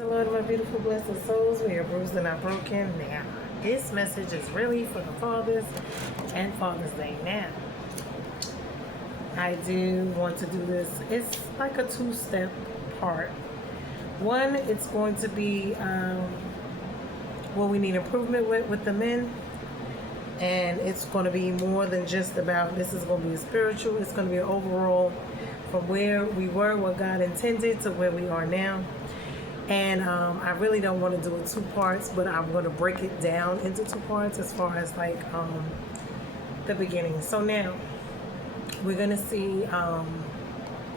Hello to my beautiful blessed souls. We are bruised and not broken. Now, this message is really for the fathers and Father's Day. Now, I do want to do this. It's like a two-step part. One, it's going to be what we need improvement with the men. And it's going to be more than just about, this is going to be a spiritual. It's going to be an overall from where we were, what God intended, to where we are now. And I really don't want to do it two parts, but I'm going to break it down into two parts as far as like the beginning. So now we're going to see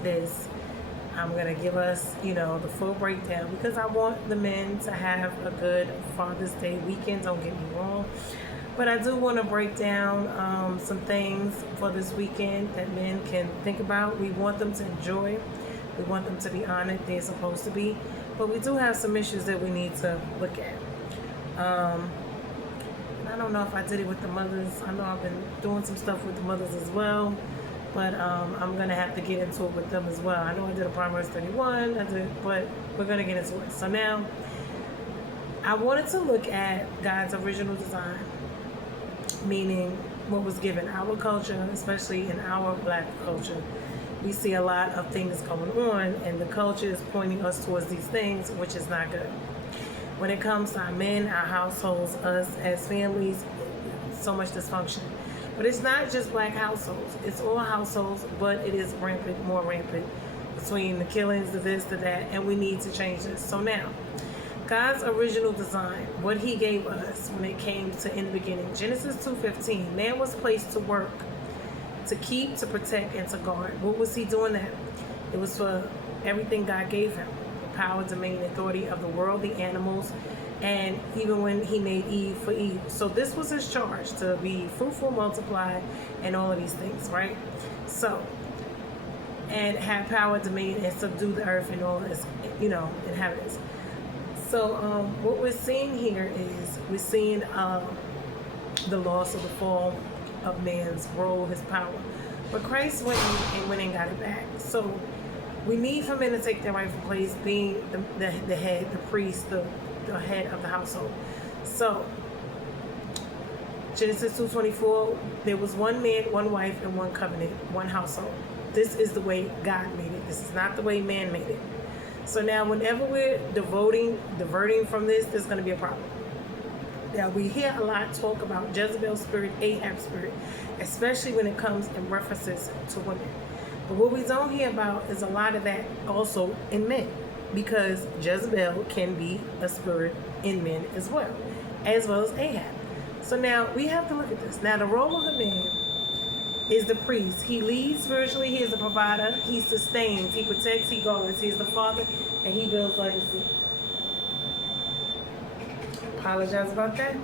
this. I'm going to give us, the full breakdown because I want the men to have a good Father's Day weekend. Don't get me wrong. But I do want to break down some things for this weekend that men can think about. We want them to enjoy. We want them to be honored. They're supposed to be. But we do have some issues that we need to look at. I don't know if I did it with the mothers. I know I've been doing some stuff with the mothers as well. But I'm going to have to get into it with them as well. I know I did a Proverbs 31, but we're going to get into it. So now, I wanted to look at God's original design, meaning what was given our culture, especially in our black culture. We see a lot of things going on, and the culture is pointing us towards these things, which is not good. When it comes to our men, our households, us as families, so much dysfunction. But it's not just black households. It's all households, but it is rampant, more rampant, between the killings, the this, the that, and we need to change this. So now, God's original design, what he gave us when it came to in the beginning, Genesis 2:15, man was placed to work, to keep, to protect, and to guard. What was he doing that? It was for everything God gave him. The power, dominion, authority of the world, the animals, and even when he made Eve for Eve. So this was his charge, to be fruitful, multiply, and all of these things, right? So, and have power, dominion, and subdue the earth and all this, inhabitants. So what we're seeing here is we're seeing the loss of the fall of man's role, his power. But Christ went and got it back. So we need for men to take their rightful place, being the head, the priest, the head of the household. So Genesis 2:24, there was one man, one wife, and one covenant, one household. This is the way God made it. This is not the way man made it. So now whenever we're diverting from this, there's going to be a problem. Now, we hear a lot talk about Jezebel's spirit, Ahab's spirit, especially when it comes in references to women. But what we don't hear about is a lot of that also in men, because Jezebel can be a spirit in men as well as Ahab. So now we have to look at this. Now, the role of the man is the priest. He leads spiritually. He is a provider. He sustains. He protects. He guards. He is the father, and he builds legacy. Apologize about that.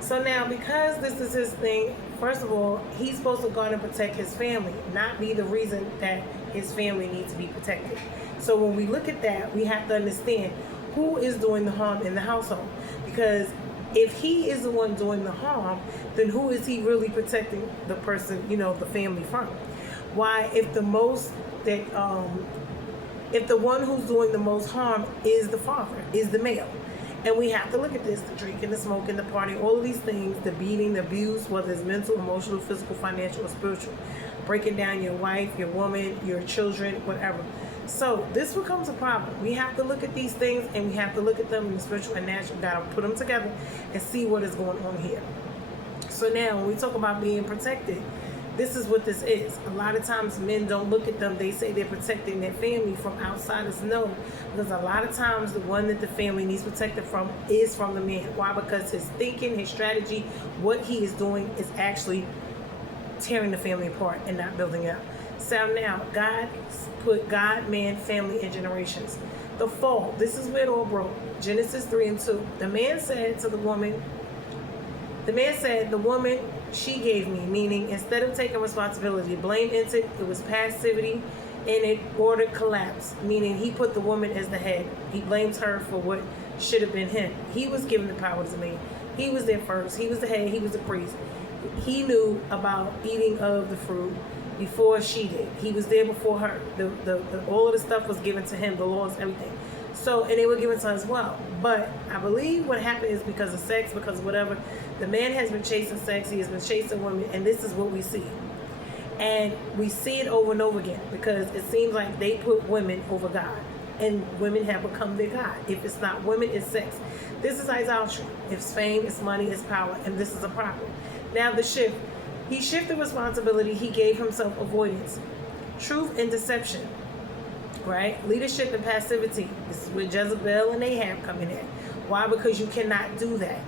So now, because this is his thing, first of all, he's supposed to guard and protect his family, not be the reason that his family needs to be protected. So when we look at that, we have to understand who is doing the harm in the household. Because if he is the one doing the harm, then who is he really protecting the person, the family from? Why, if the one who's doing the most harm is the father, is the male. And we have to look at this, the drinking, the smoking, the party, all of these things, the beating, the abuse, whether it's mental, emotional, physical, financial, or spiritual. Breaking down your wife, your woman, your children, whatever. So this becomes a problem. We have to look at these things, and we have to look at them in the spiritual and natural. We've got to put them together and see what is going on here. So now when we talk about being protected, this is what this is. A lot of times men don't look at them. They say they're protecting their family from outsiders. No, because a lot of times the one that the family needs protected from is from the man. Why? Because his thinking, his strategy, what he is doing is actually tearing the family apart and not building it up. So now, God put God, man, family, and generations. The fall, this is where it all broke. Genesis 3:2. The man said to the woman, the woman, she gave me, meaning instead of taking responsibility, blame entered, it was passivity, and it ordered collapse, meaning he put the woman as the head. He blames her for what should have been him. He was given the power to me. He was there first. He was the head. He was the priest. He knew about eating of the fruit before she did. He was there before her. All of the stuff was given to him, the laws, everything. So, and they were given to as well. But I believe what happened is because of sex, because of whatever, the man has been chasing sex, he has been chasing women, and this is what we see. And we see it over and over again because it seems like they put women over God. And women have become their God. If it's not women, it's sex. This is idolatry. It's fame, it's money, it's power, and this is a problem. Now the shift. He shifted responsibility. He gave himself avoidance. Truth and deception. Right? Leadership and passivity. This is where Jezebel and Ahab come in at. Why? Because you cannot do that.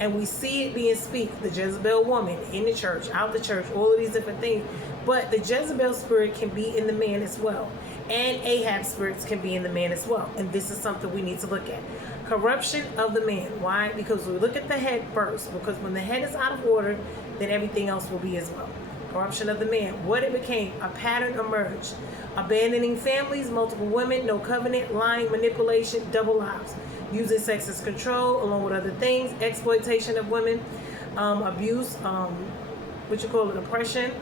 And we see it being speak, the Jezebel woman in the church, out the church, all of these different things. But the Jezebel spirit can be in the man as well. And Ahab spirits can be in the man as well. And this is something we need to look at. Corruption of the man. Why? Because we look at the head first. Because when the head is out of order, then everything else will be as well. Corruption of the man. What it became, a pattern emerged. Abandoning families, multiple women, no covenant, lying, manipulation, double lives. Using sex as control, along with other things. Exploitation of women. Abuse, oppression.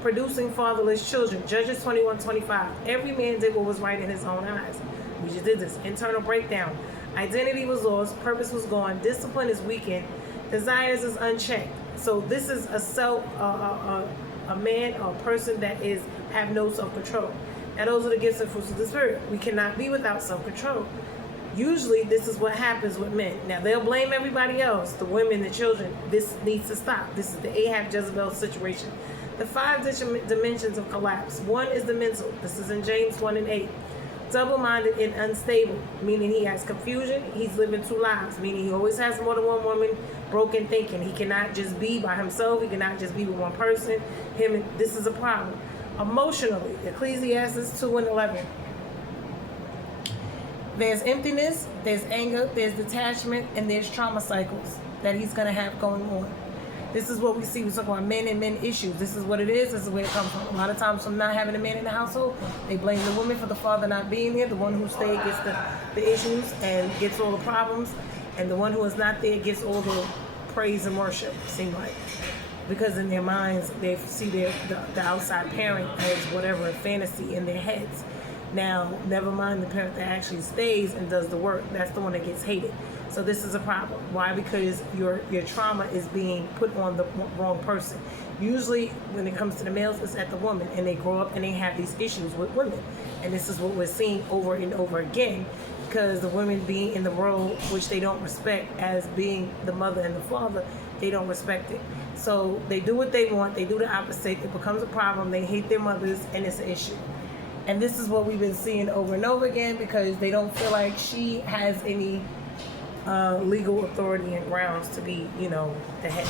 Producing fatherless children. Judges 21:25. Every man did what was right in his own eyes. We just did this. Internal breakdown. Identity was lost. Purpose was gone. Discipline is weakened. Desires is unchecked. So this is a man or a person that have no self-control. Now those are the gifts and fruits of the spirit. We cannot be without self-control. Usually this is what happens with men. Now they'll blame everybody else, the women, the children. This needs to stop. This is the Ahab Jezebel situation. The 5 dimensions of collapse. 1 is the mental. This is in James 1:8. Double-minded and unstable, meaning he has confusion. He's living 2 lives, meaning he always has more than one woman. Broken thinking. He cannot just be by himself. He cannot just be with one person. This is a problem. Emotionally, Ecclesiastes 2:11. There's emptiness, there's anger, there's detachment, and there's trauma cycles that he's going to have going on. This is what we see. We talk about men and men issues. This is what it is. This is where it comes from. A lot of times from not having a man in the household, they blame the woman for the father not being there. The one who stayed gets the issues and gets all the problems. And the one who is not there gets all the praise and worship, it seems like. Because in their minds, they see the outside parent as whatever, a fantasy in their heads. Now, never mind the parent that actually stays and does the work. That's the one that gets hated. So this is a problem. Why? Because your trauma is being put on the wrong person. Usually, when it comes to the males, it's at the woman, and they grow up and they have these issues with women. And this is what we're seeing over and over again, because the women being in the role which they don't respect as being the mother and the father, they don't respect it. So they do what they want. They do the opposite. It becomes a problem. They hate their mothers, and it's an issue. And this is what we've been seeing over and over again, because they don't feel like she has any legal authority and grounds to be, the head.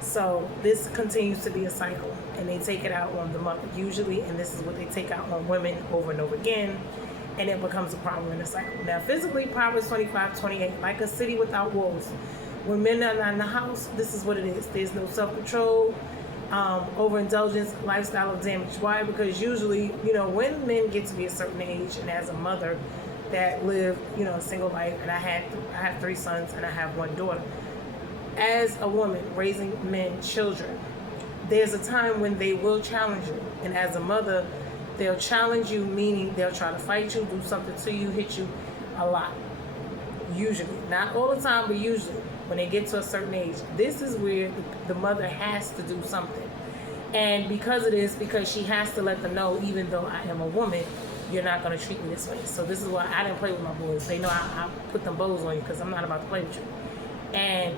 So this continues to be a cycle, and they take it out on the mother usually, and this is what they take out on women over and over again, and it becomes a problem in the cycle. Now, physically, Proverbs 25:28, like a city without walls. When men are not in the house, this is what it is. There's no self-control, overindulgence, lifestyle of damage. Why? Because usually, when men get to be a certain age, and as a mother that lived, a single life, and I have 3 sons and I have 1 daughter. As a woman raising children, there's a time when they will challenge you. And as a mother, they'll challenge you, meaning they'll try to fight you, do something to you, hit you a lot. Usually. Not all the time, but usually. When they get to a certain age, this is where the mother has to do something. And because of this, because she has to let them know, even though I am a woman, you're not going to treat me this way. So this is why I didn't play with my boys. They know I put them bows on you because I'm not about to play with you. And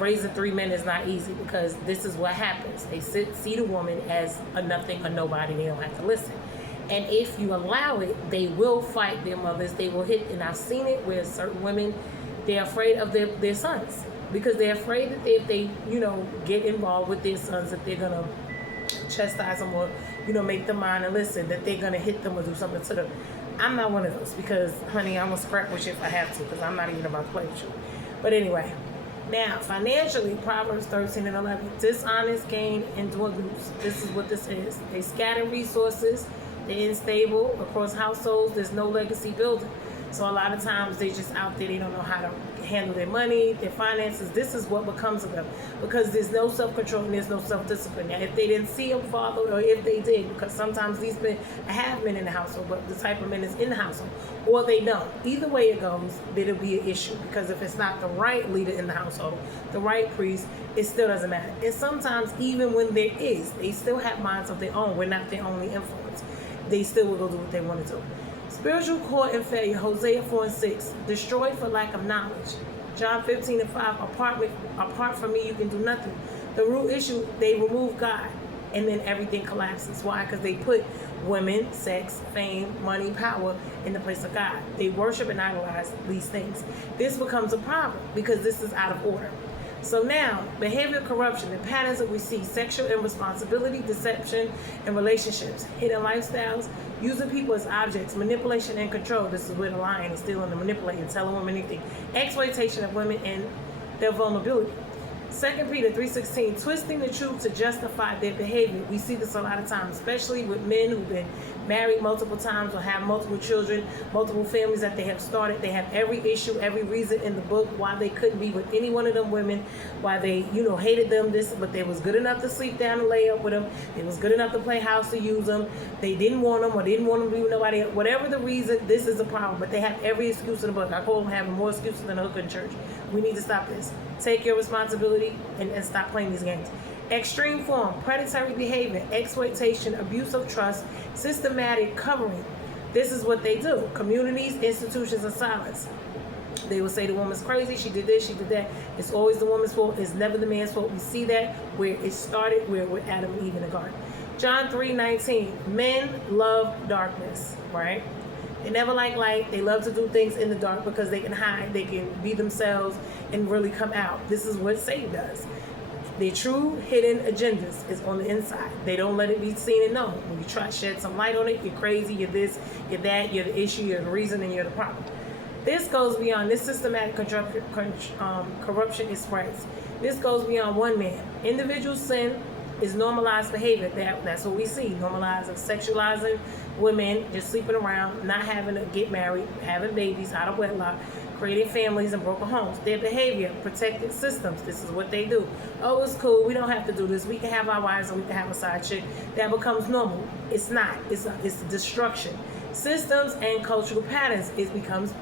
raising 3 men is not easy, because this is what happens. They see the woman as a nothing, a nobody. They don't have to listen. And if you allow it, they will fight their mothers. They will hit. And I've seen it where certain women, they're afraid of their sons, because they're afraid that if they, get involved with their sons, that they're going to chastise them or, make them mind and listen, that they're going to hit them or do something to them. I'm not one of those, because, honey, I'm going to scrap with you if I have to, because I'm not even about to play with you. But anyway, now, financially, Proverbs 13:11, dishonest gain and dwindles. This is what this is. They scatter resources. They're unstable across households. There's no legacy building. So a lot of times they just out there, they don't know how to handle their money, their finances. This is what becomes of them because there's no self-control and there's no self-discipline. Now, if they didn't see a father, or if they did, because sometimes these men have men in the household, but the type of men is in the household, or they don't. Either way it goes, it'll be an issue because if it's not the right leader in the household, the right priest, it still doesn't matter. And sometimes even when there is, they still have minds of their own. We're not their only influence. They still will go do what they want to do. Spiritual core and failure, Hosea 4:6, destroyed for lack of knowledge. John 15:5, apart from me, you can do nothing. The root issue, they remove God, and then everything collapses. Why? Because they put women, sex, fame, money, power in the place of God. They worship and idolize these things. This becomes a problem because this is out of order. So now, behavior corruption, the patterns that we see, sexual irresponsibility, deception, and relationships, hidden lifestyles, using people as objects, manipulation and control. This is where the lying is stealing and manipulating, telling women anything. Exploitation of women and their vulnerability. 2 Peter 3:16, twisting the truth to justify their behavior. We see this a lot of times, especially with men who've been married multiple times or have multiple children, multiple families that they have started. They have every issue, every reason in the book why they couldn't be with any one of them women, why they, hated them, but they was good enough to sleep down and lay up with them. They was good enough to play house to use them. They didn't want them or didn't want them to be with nobody else. Whatever the reason, this is a problem. But they have every excuse in the book. I call them having more excuses than a hooker in church. We need to stop this. Take your responsibility and stop playing these games. Extreme form, predatory behavior, exploitation, abuse of trust, systematic covering. This is what they do. Communities, institutions, and silence. They will say the woman's crazy, she did this, she did that. It's always the woman's fault. It's never the man's fault. We see that where it started, where with Adam and Eve in the garden. John 3:19, men love darkness, right? They never like light. They love to do things in the dark because they can hide, they can be themselves and really come out. This is what Satan does. Their true hidden agendas is on the inside. They don't let it be seen and known. When you try to shed some light on it, you're crazy, you're this, you're that, you're the issue, you're the reason, and you're the problem. This goes beyond. This systematic corruption is spreads. This goes beyond one man. Individual sin is normalized behavior. That's what we see. Normalizing, sexualizing women, just sleeping around, not having to get married, having babies out of wedlock, creating families and broken homes. Their behavior, protected systems. This is what they do. Oh, it's cool. We don't have to do this. We can have our wives and we can have a side chick. That becomes normal. It's not. It's destruction. Systems and cultural patterns. It becomes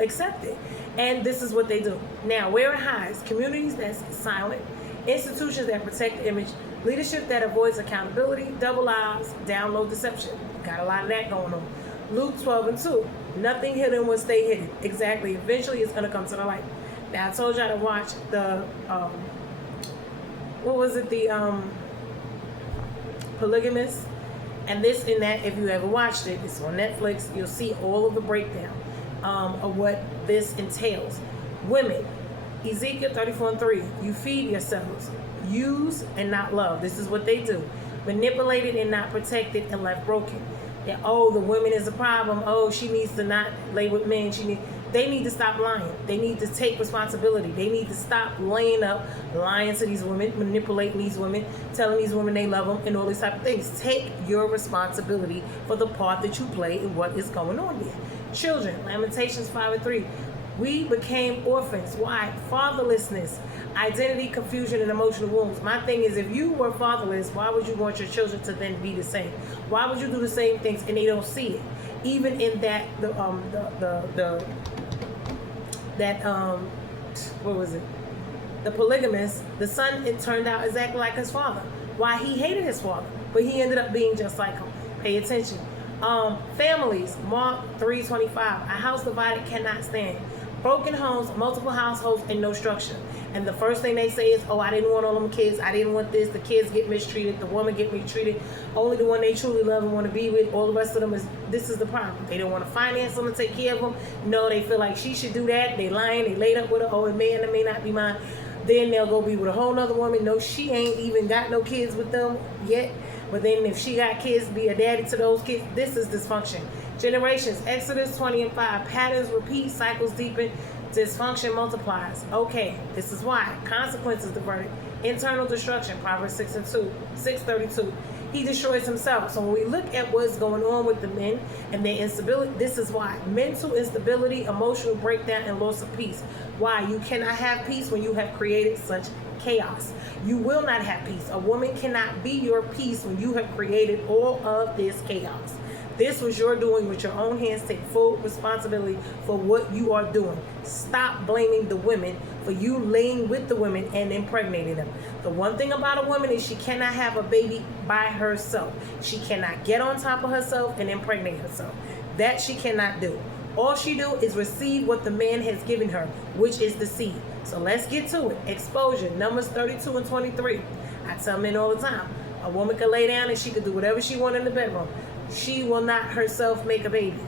accepted. And this is what they do. Now, where it hides, communities that's silent, institutions that protect the image, leadership that avoids accountability, double lies, download deception. Got a lot of that going on. Luke 12:2. Nothing hidden will stay hidden. Exactly. Eventually it's going to come to the light. Now I told y'all to watch the, Polygamous. And this and that, if you ever watched it, it's on Netflix. You'll see all of the breakdown of what this entails. Women, Ezekiel 34:3. You feed yourselves. Use and not love. This is what they do. Manipulated and not protected and left broken. That, oh, the woman is a problem. Oh, she needs to not lay with men. They need to stop lying. They need to take responsibility. They need to stop laying up, lying to these women, manipulating these women, telling these women they love them, and all these type of things. Take your responsibility for the part that you play in what is going on here. Children, Lamentations 5:3. We became orphans. Why? Fatherlessness, identity, confusion, and emotional wounds. My thing is, if you were fatherless, why would you want your children to then be the same? Why would you do the same things and they don't see it? Even in that, the polygamist, the son, it turned out exactly like his father. Why? He hated his father, but he ended up being just like him. Pay attention. Families, Mark 3:25. A house divided cannot stand. Broken homes, multiple households, and no structure. And the first thing they say is, oh, I didn't want all them kids. I didn't want this. The kids get mistreated. The woman get mistreated. Only the one they truly love and want to be with. All the rest of them this is the problem. They don't want to finance them and take care of them. No, they feel like she should do that. They lying. They laid up with her. Oh, it may or may not be mine. Then they'll go be with a whole nother woman. No, she ain't even got no kids with them yet. But then if she got kids, be a daddy to those kids. This is dysfunction. Generations, Exodus 20:5. Patterns repeat, cycles deepen, dysfunction multiplies. Okay, this is why. Consequences, the verdict. Internal destruction, Proverbs 6:32. he destroys himself. So when we look at what's going on with the men and their instability, this is why. Mental instability, emotional breakdown, and loss of peace. Why? You cannot have peace when you have created such chaos. You will not have peace. A woman cannot be your peace when you have created all of this chaos. This was your doing with your own hands. Take full responsibility for what you are doing. Stop blaming the women for you laying with the women and impregnating them. The one thing about a woman is she cannot have a baby by herself. She cannot get on top of herself and impregnate herself. That she cannot do. All she do is receive what the man has given her, which is the seed. So let's get to it. Exposure, Numbers 32 and 23. I tell men all the time, a woman can lay down and she can do whatever she wants in the bedroom. She will not herself make a baby.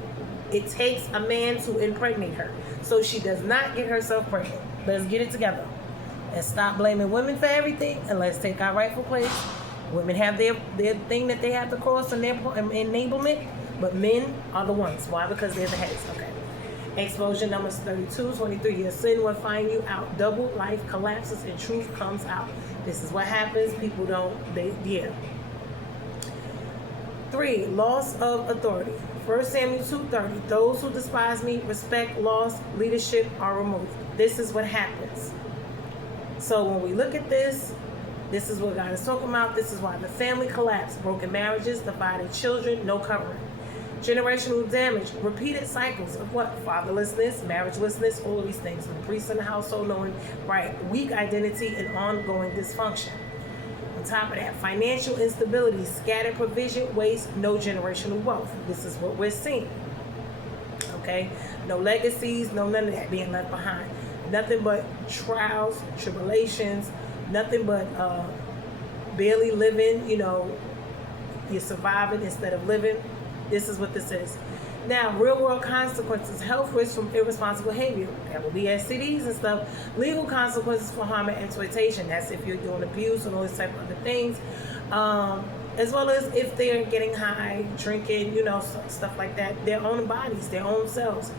It takes a man to impregnate her. So she does not get herself pregnant. Let's get it together. And stop blaming women for everything, and let's take our rightful place. Women have their thing that they have to cross and their enablement, but men are the ones. Why? Because they're the heads. Okay. Exposure, Numbers 32, 23. Your sin will find you out. Double life collapses and truth comes out. This is what happens. People don't, yeah. 3. Loss of authority. 1 Samuel 2:30. Those who despise me, respect, loss, leadership are removed. This is what happens. So when we look at this, this is what God is talking about. This is why the family collapsed. Broken marriages, divided children, no covering. Generational damage, repeated cycles of what? Fatherlessness, marriagelessness, all of these things. The priests in the household knowing, right, weak identity and ongoing dysfunction. On top of that, financial instability, scattered provision, waste, no generational wealth. This is what we're seeing. Okay? No legacies, no none of that being left behind. Nothing but trials, tribulations, nothing but barely living, you're surviving instead of living. This is what this is. Now, real world consequences, health risks from irresponsible behavior. That will be STDs and stuff. Legal consequences for harm and exploitation. That's if you're doing abuse and all these type of other things. As well as if they're getting high, drinking, stuff like that. Their own bodies, their own selves.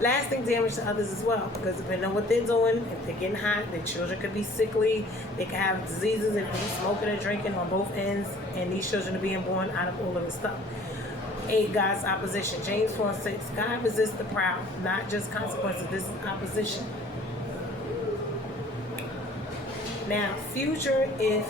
Lasting damage to others as well, because depending on what they're doing, if they're getting hot, their children could be sickly, they could have diseases if they're smoking and drinking on both ends, and these children are being born out of all of this stuff. 8. God's opposition. James 4:6. God resists the proud, not just consequences. This is opposition. Now, future if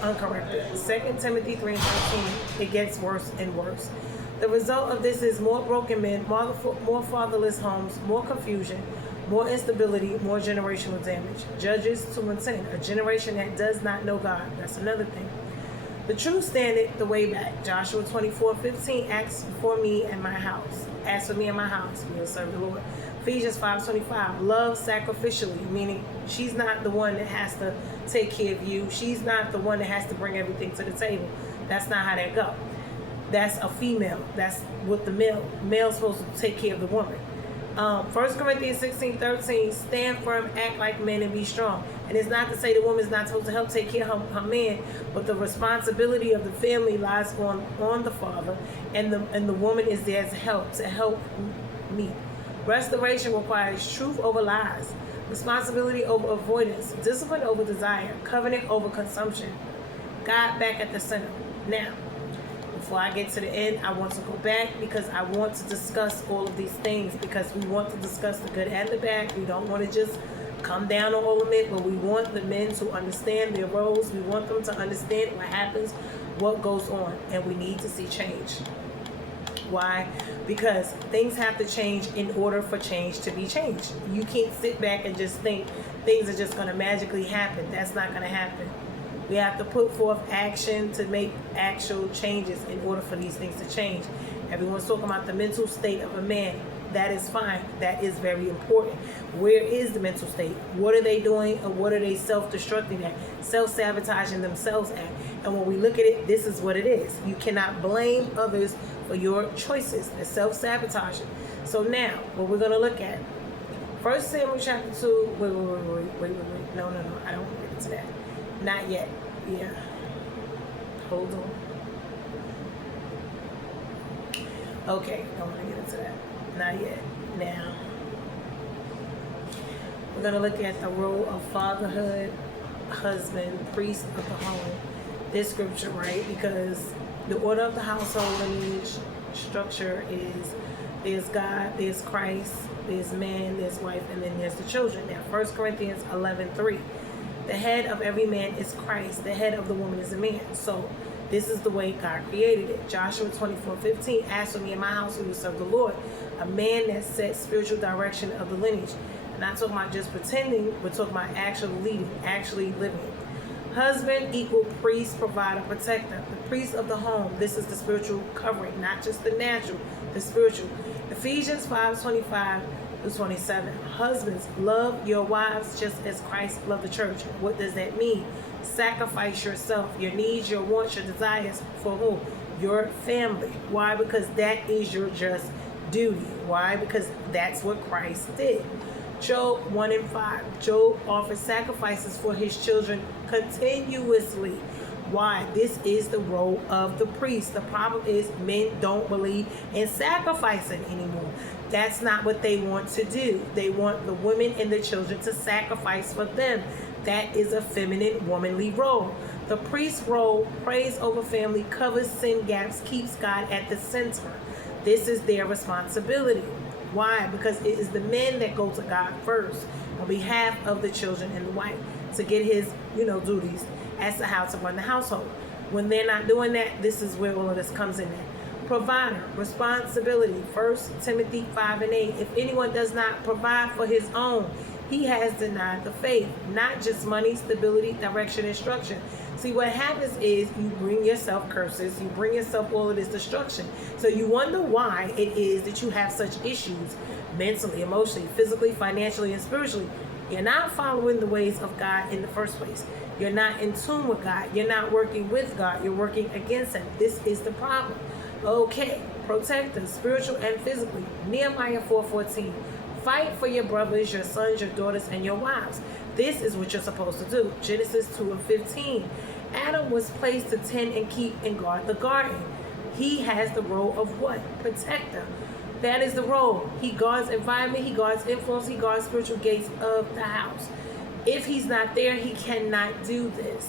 uncorrected. 2 Timothy 3:13. It gets worse and worse. The result of this is more broken men, more fatherless homes, more confusion, more instability, more generational damage. Judges 2:10. A generation that does not know God. That's another thing. The true standard, the way back. Joshua 24:15. Ask for me and my house. Ask for me and my house. We will serve the Lord. Ephesians 5:25. Love sacrificially, meaning she's not the one that has to take care of you. She's not the one that has to bring everything to the table. That's not how that goes. That's a female. That's what the male's supposed to take care of the woman. 1 Corinthians 16:13. Stand firm, act like men, and be strong. And it's not to say the woman's not supposed to help take care of her man, but the responsibility of the family lies on the father, and the woman is there to help me. Restoration requires truth over lies, responsibility over avoidance, discipline over desire, covenant over consumption. God back at the center. Now, before I get to the end, I want to go back because I want to discuss all of these things, because we want to discuss the good and the bad. We don't want to just come down on all of it, but we want the men to understand their roles. We want them to understand what happens, what goes on, and we need to see change. Why? Because things have to change in order for change to be changed. You can't sit back and just think things are just going to magically happen. That's not going to happen. We have to put forth action to make actual changes in order for these things to change. Everyone's talking about the mental state of a man. That is fine. That is very important. Where is the mental state? What are they doing, and what are they self-destructing at? Self-sabotaging themselves at? And when we look at it, this is what it is. You cannot blame others for your choices. They're self-sabotaging. So now, what we're going to look at, 1 Samuel chapter 2, wait. No, I don't want to get into that. Not yet. Yeah. Hold on. Okay, I don't want to get into that. Not yet. Now, we're going to look at the role of fatherhood, husband, priest of the home. this scripture, right? Because the order of the household lineage structure is there's God, there's Christ, there's man, there's wife, and then there's the children. Now, 1 Corinthians 11:3. The head of every man is Christ. The head of the woman is a man. So this is the way God created it. Joshua 24:15. As for me and my house, we will serve the Lord. A man that sets spiritual direction of the lineage. Not talking about just pretending, but talking about actually leading, actually living. Husband equal priest, provider, protector. The priest of the home. This is the spiritual covering, not just the natural, the spiritual. Ephesians 5:25-27. Husbands, love your wives just as Christ loved the church. What does that mean? Sacrifice yourself, your needs, your wants, your desires for whom? Your family. Why? Because that is your just duty. Why? Because that's what Christ did. Job 1:5. Job offers sacrifices for his children continuously. Why? This is the role of the priest. The problem is men don't believe in sacrificing anymore. That's not what they want to do. They want the women and the children to sacrifice for them. That is a feminine, womanly role. The priest's role prays over family, covers sin gaps, keeps God at the center. This is their responsibility. Why? Because it is the men that go to God first on behalf of the children and the wife to get his, duties as to how to run the household. When they're not doing that, this is where all of this comes in. Provider, responsibility. 1 Timothy 5:8. If anyone does not provide for his own, he has denied the faith. Not just money, stability, direction, instruction. See, what happens is you bring yourself curses, you bring yourself all of this destruction. So you wonder why it is that you have such issues mentally, emotionally, physically, financially, and spiritually. You're not following the ways of God in the first place. You're not in tune with God. You're not working with God. You're working against him. This is the problem. Okay, protect us, spiritual and physically. Nehemiah 4:14. Fight for your brothers, your sons, your daughters, and your wives. This is what you're supposed to do. Genesis 2:15. Adam was placed to tend and keep and guard the garden. He has the role of what? Protector. That is the role. He guards environment, he guards influence, he guards spiritual gates of the house. If he's not there, he cannot do this.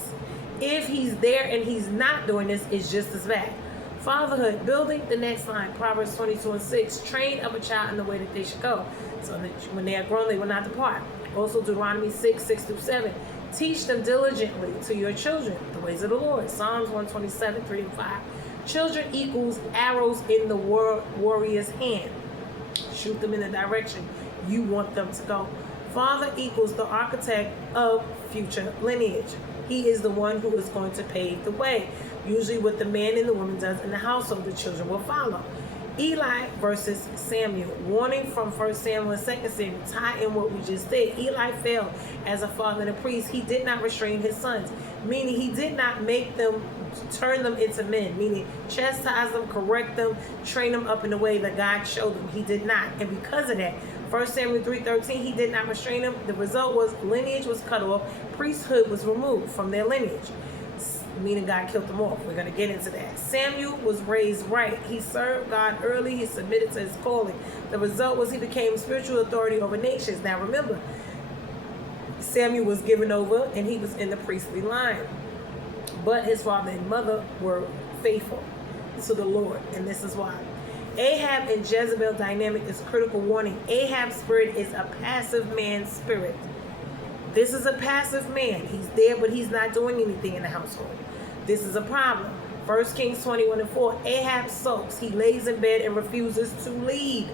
If he's there and he's not doing this, it's just as bad. Fatherhood, building the next line, Proverbs 22:6. Train up a child in the way that they should go, so that when they are grown, they will not depart. Also, Deuteronomy 6:6-7. Teach them diligently to your children the ways of the Lord. Psalms 127:3-5. Children equals arrows in the warrior's hand. Shoot them in the direction you want them to go. Father equals the architect of future lineage. He is the one who is going to pave the way. Usually what the man and the woman does in the household, the children will follow. Eli versus Samuel. Warning from 1 Samuel and 2 Samuel. Tie in what we just did. Eli failed as a father and a priest. He did not restrain his sons, meaning he did not make them, turn them into men, meaning chastise them, correct them, train them up in the way that God showed them. He did not. And because of that, 1 Samuel 3:13, he did not restrain them. The result was lineage was cut off. Priesthood was removed from their lineage, meaning God killed them off. We're going to get into that. Samuel was raised right. He served God early. He submitted to his calling. The result was he became spiritual authority over nations. Now remember, Samuel was given over and he was in the priestly line. But his father and mother were faithful to the Lord. And this is why. Ahab and Jezebel dynamic is critical warning. Ahab's spirit is a passive man's spirit. This is a passive man. He's there, but he's not doing anything in the household. This is a problem. 1 Kings 21:4. Ahab sulks. He lays in bed and refuses to lead.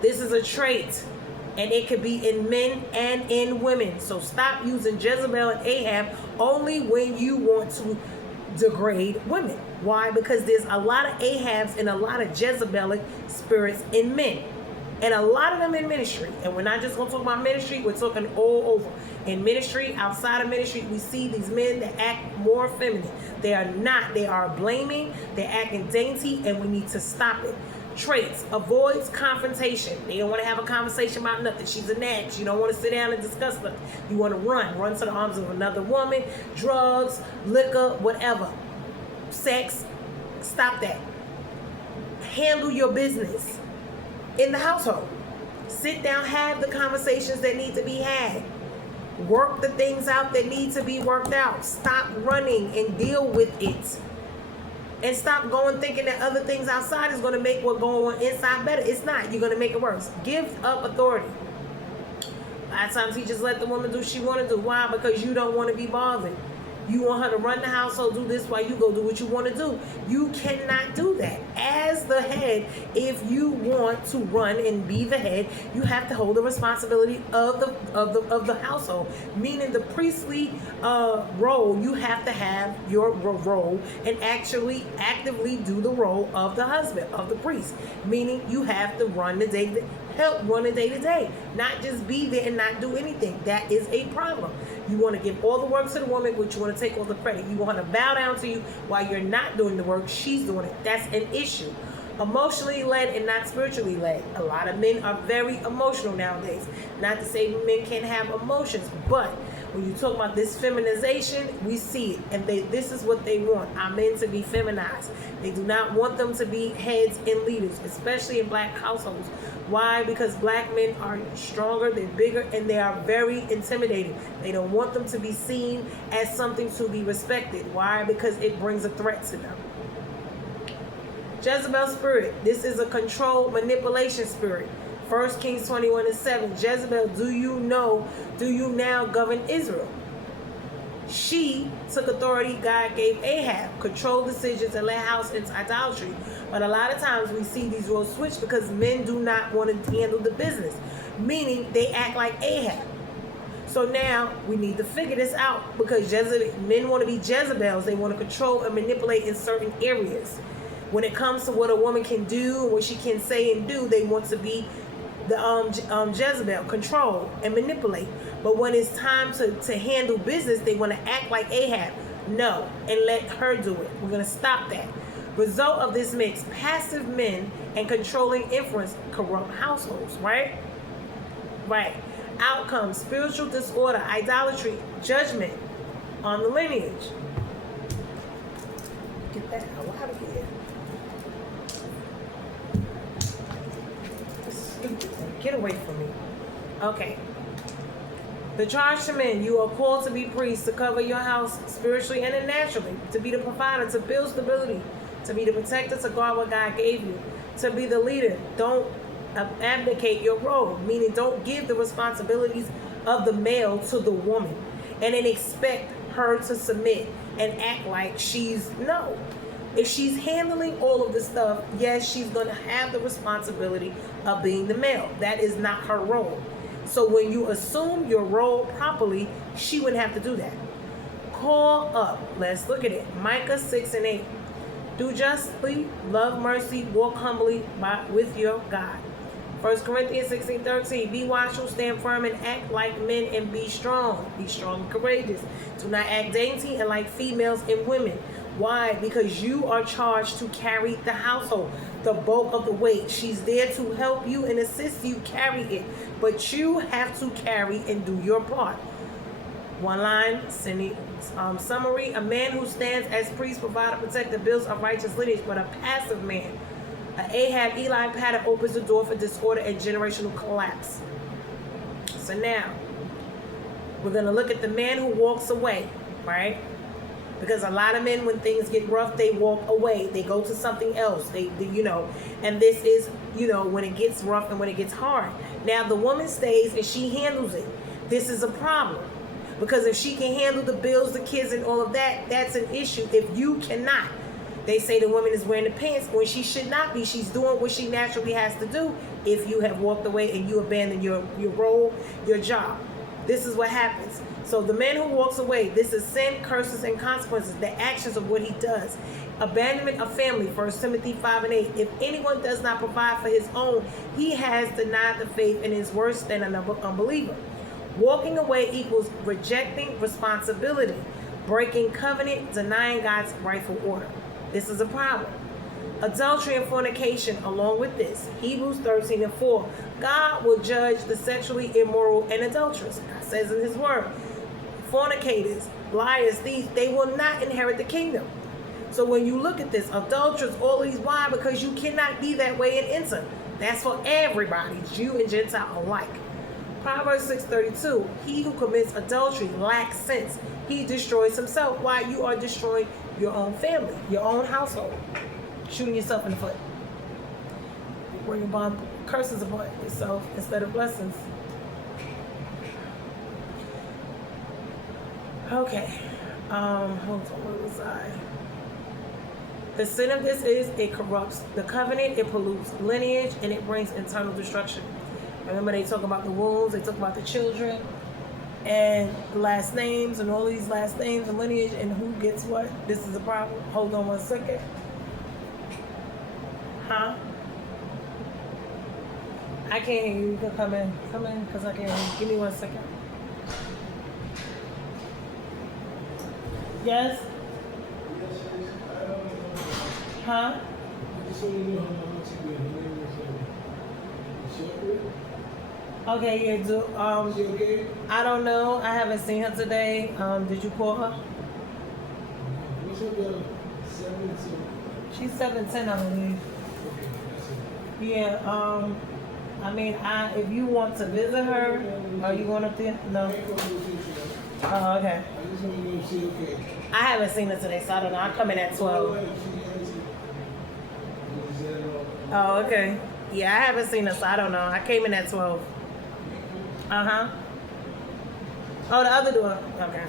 This is a trait, and it could be in men and in women. So stop using Jezebel and Ahab only when you want to degrade women. Why? Because there's a lot of Ahabs and a lot of Jezebelic spirits in men. And a lot of them in ministry. And we're not just going to talk about ministry, we're talking all over. In ministry, outside of ministry, we see these men that act more feminine. They are not. They are blaming. They're acting dainty, and we need to stop it. Traits. Avoids confrontation. They don't want to have a conversation about nothing. She's a nag. You don't want to sit down and discuss nothing. You want to run. Run to the arms of another woman. Drugs, liquor, whatever. Sex. Stop that. Handle your business in the household. Sit down, have the conversations that need to be had. Work the things out that need to be worked out. Stop running and deal with it. And stop going thinking that other things outside is going to make what going on inside better. It's not. You're going to make it worse. Give up authority. A lot of times he just let the woman do what she want to do. Why? Because you don't want to be bothered. You want her to run the household, do this while you go do what you want to do. You cannot do that. As the head, if you want to run and be the head, you have to hold the responsibility of the household. Meaning the priestly role, you have to have your role and actually actively do the role of the husband, of the priest. Meaning you have to run the day, help run the day to day, not just be there and not do anything. That is a problem. You want to give all the work to the woman, but you want to take all the credit. You want her to bow down to you while you're not doing the work. She's doing it. That's an issue. Emotionally led and not spiritually led. A lot of men are very emotional nowadays. Not to say men can't have emotions, but when you talk about this feminization, we see it. And this is what they want, our men to be feminized. They do not want them to be heads and leaders, especially in black households. Why? Because black men are stronger, they're bigger, and they are very intimidating. They don't want them to be seen as something to be respected. Why? Because it brings a threat to them. Jezebel spirit. This is a control manipulation spirit. 1 Kings 21:7. Jezebel, do you now govern Israel? She took authority God gave Ahab, control decisions, and led house into idolatry. But a lot of times we see these roles switch because men do not want to handle the business, meaning they act like Ahab. So now we need to figure this out because men want to be Jezebels. They want to control and manipulate in certain areas. When it comes to what a woman can do, what she can say and do, they want to be the Jezebel, control and manipulate. But when it's time to handle business, they want to act like Ahab. No, and let her do it. We're going to stop that. Result of this mix, passive men and controlling influence corrupt households, right? Right. Outcome, spiritual disorder, idolatry, judgment on the lineage. Get that out of here. Get away from me. Okay. The charge to men, you are called to be priests, to cover your house spiritually and naturally, to be the provider, to build stability, to be the protector, to guard what God gave you, to be the leader. Don't abdicate your role, meaning don't give the responsibilities of the male to the woman and then expect her to submit and act like no. If she's handling all of this stuff, yes, she's going to have the responsibility of being the male. That is not her role. So when you assume your role properly, she wouldn't have to do that. Call up. Let's look at it. Micah 6:8. Do justly, love mercy, walk humbly with your God. 1 Corinthians 16:13. Be watchful, stand firm, and act like men, and be strong. Be strong and courageous. Do not act dainty and like females and women. Why? Because you are charged to carry the household, the bulk of the weight. She's there to help you and assist you carry it, but you have to carry and do your part. One line summary: a man who stands as priest, provider, protector, builds a righteous lineage, but a passive man, an Ahab, Eli pattern, opens the door for disorder and generational collapse. So now we're going to look at the man who walks away, right? Because a lot of men, when things get rough, they walk away. They go to something else. They and this is, when it gets rough and when it gets hard. Now the woman stays and she handles it. This is a problem. Because if she can handle the bills, the kids, and all of that, that's an issue. If you cannot, they say the woman is wearing the pants when she should not be. She's doing what she naturally has to do if you have walked away and you abandon your role, your job. This is what happens. So the man who walks away, this is sin, curses, and consequences, the actions of what he does. Abandonment of family, 1 Timothy 5:8. If anyone does not provide for his own, he has denied the faith and is worse than an unbeliever. Walking away equals rejecting responsibility, breaking covenant, denying God's rightful order. This is a problem. Adultery and fornication along with this. Hebrews 13:4. God will judge the sexually immoral and adulterous. God says in his word, fornicators, liars, thieves, they will not inherit the kingdom. So when you look at this, adulterers, all these, why? Because you cannot be that way and enter. That's for everybody, Jew and Gentile alike. Proverbs 6:32, he who commits adultery lacks sense. He destroys himself. Why? You are destroying your own family, your own household. Shooting yourself in the foot. Bringing bomb curses upon yourself instead of blessings. Okay. Hold on, where was I? The sin of this is it corrupts the covenant, it pollutes lineage, and it brings internal destruction. Remember, they talk about the wounds, they talk about the children, and last names, and all these last names and lineage, and who gets what. This is a problem. Hold on one second. Huh? I can't hear you. You can come in. Come in, because I can't hear you. Give me 1 second. Yes? Huh? Okay, yeah, do okay? I don't know. I haven't seen her today. Did you call her? What's up, 7? She's 7'10", I believe. Okay, that's it. Yeah, I mean, if you want to visit her, are you going up there? No. I ain't gonna do this, Oh, okay. I just want to know if she okay. I haven't seen her today, so I don't know. I come in at 12. Oh, okay. Yeah, I haven't seen her, so I don't know. I came in at 12. Uh-huh. Oh, the other door. Okay.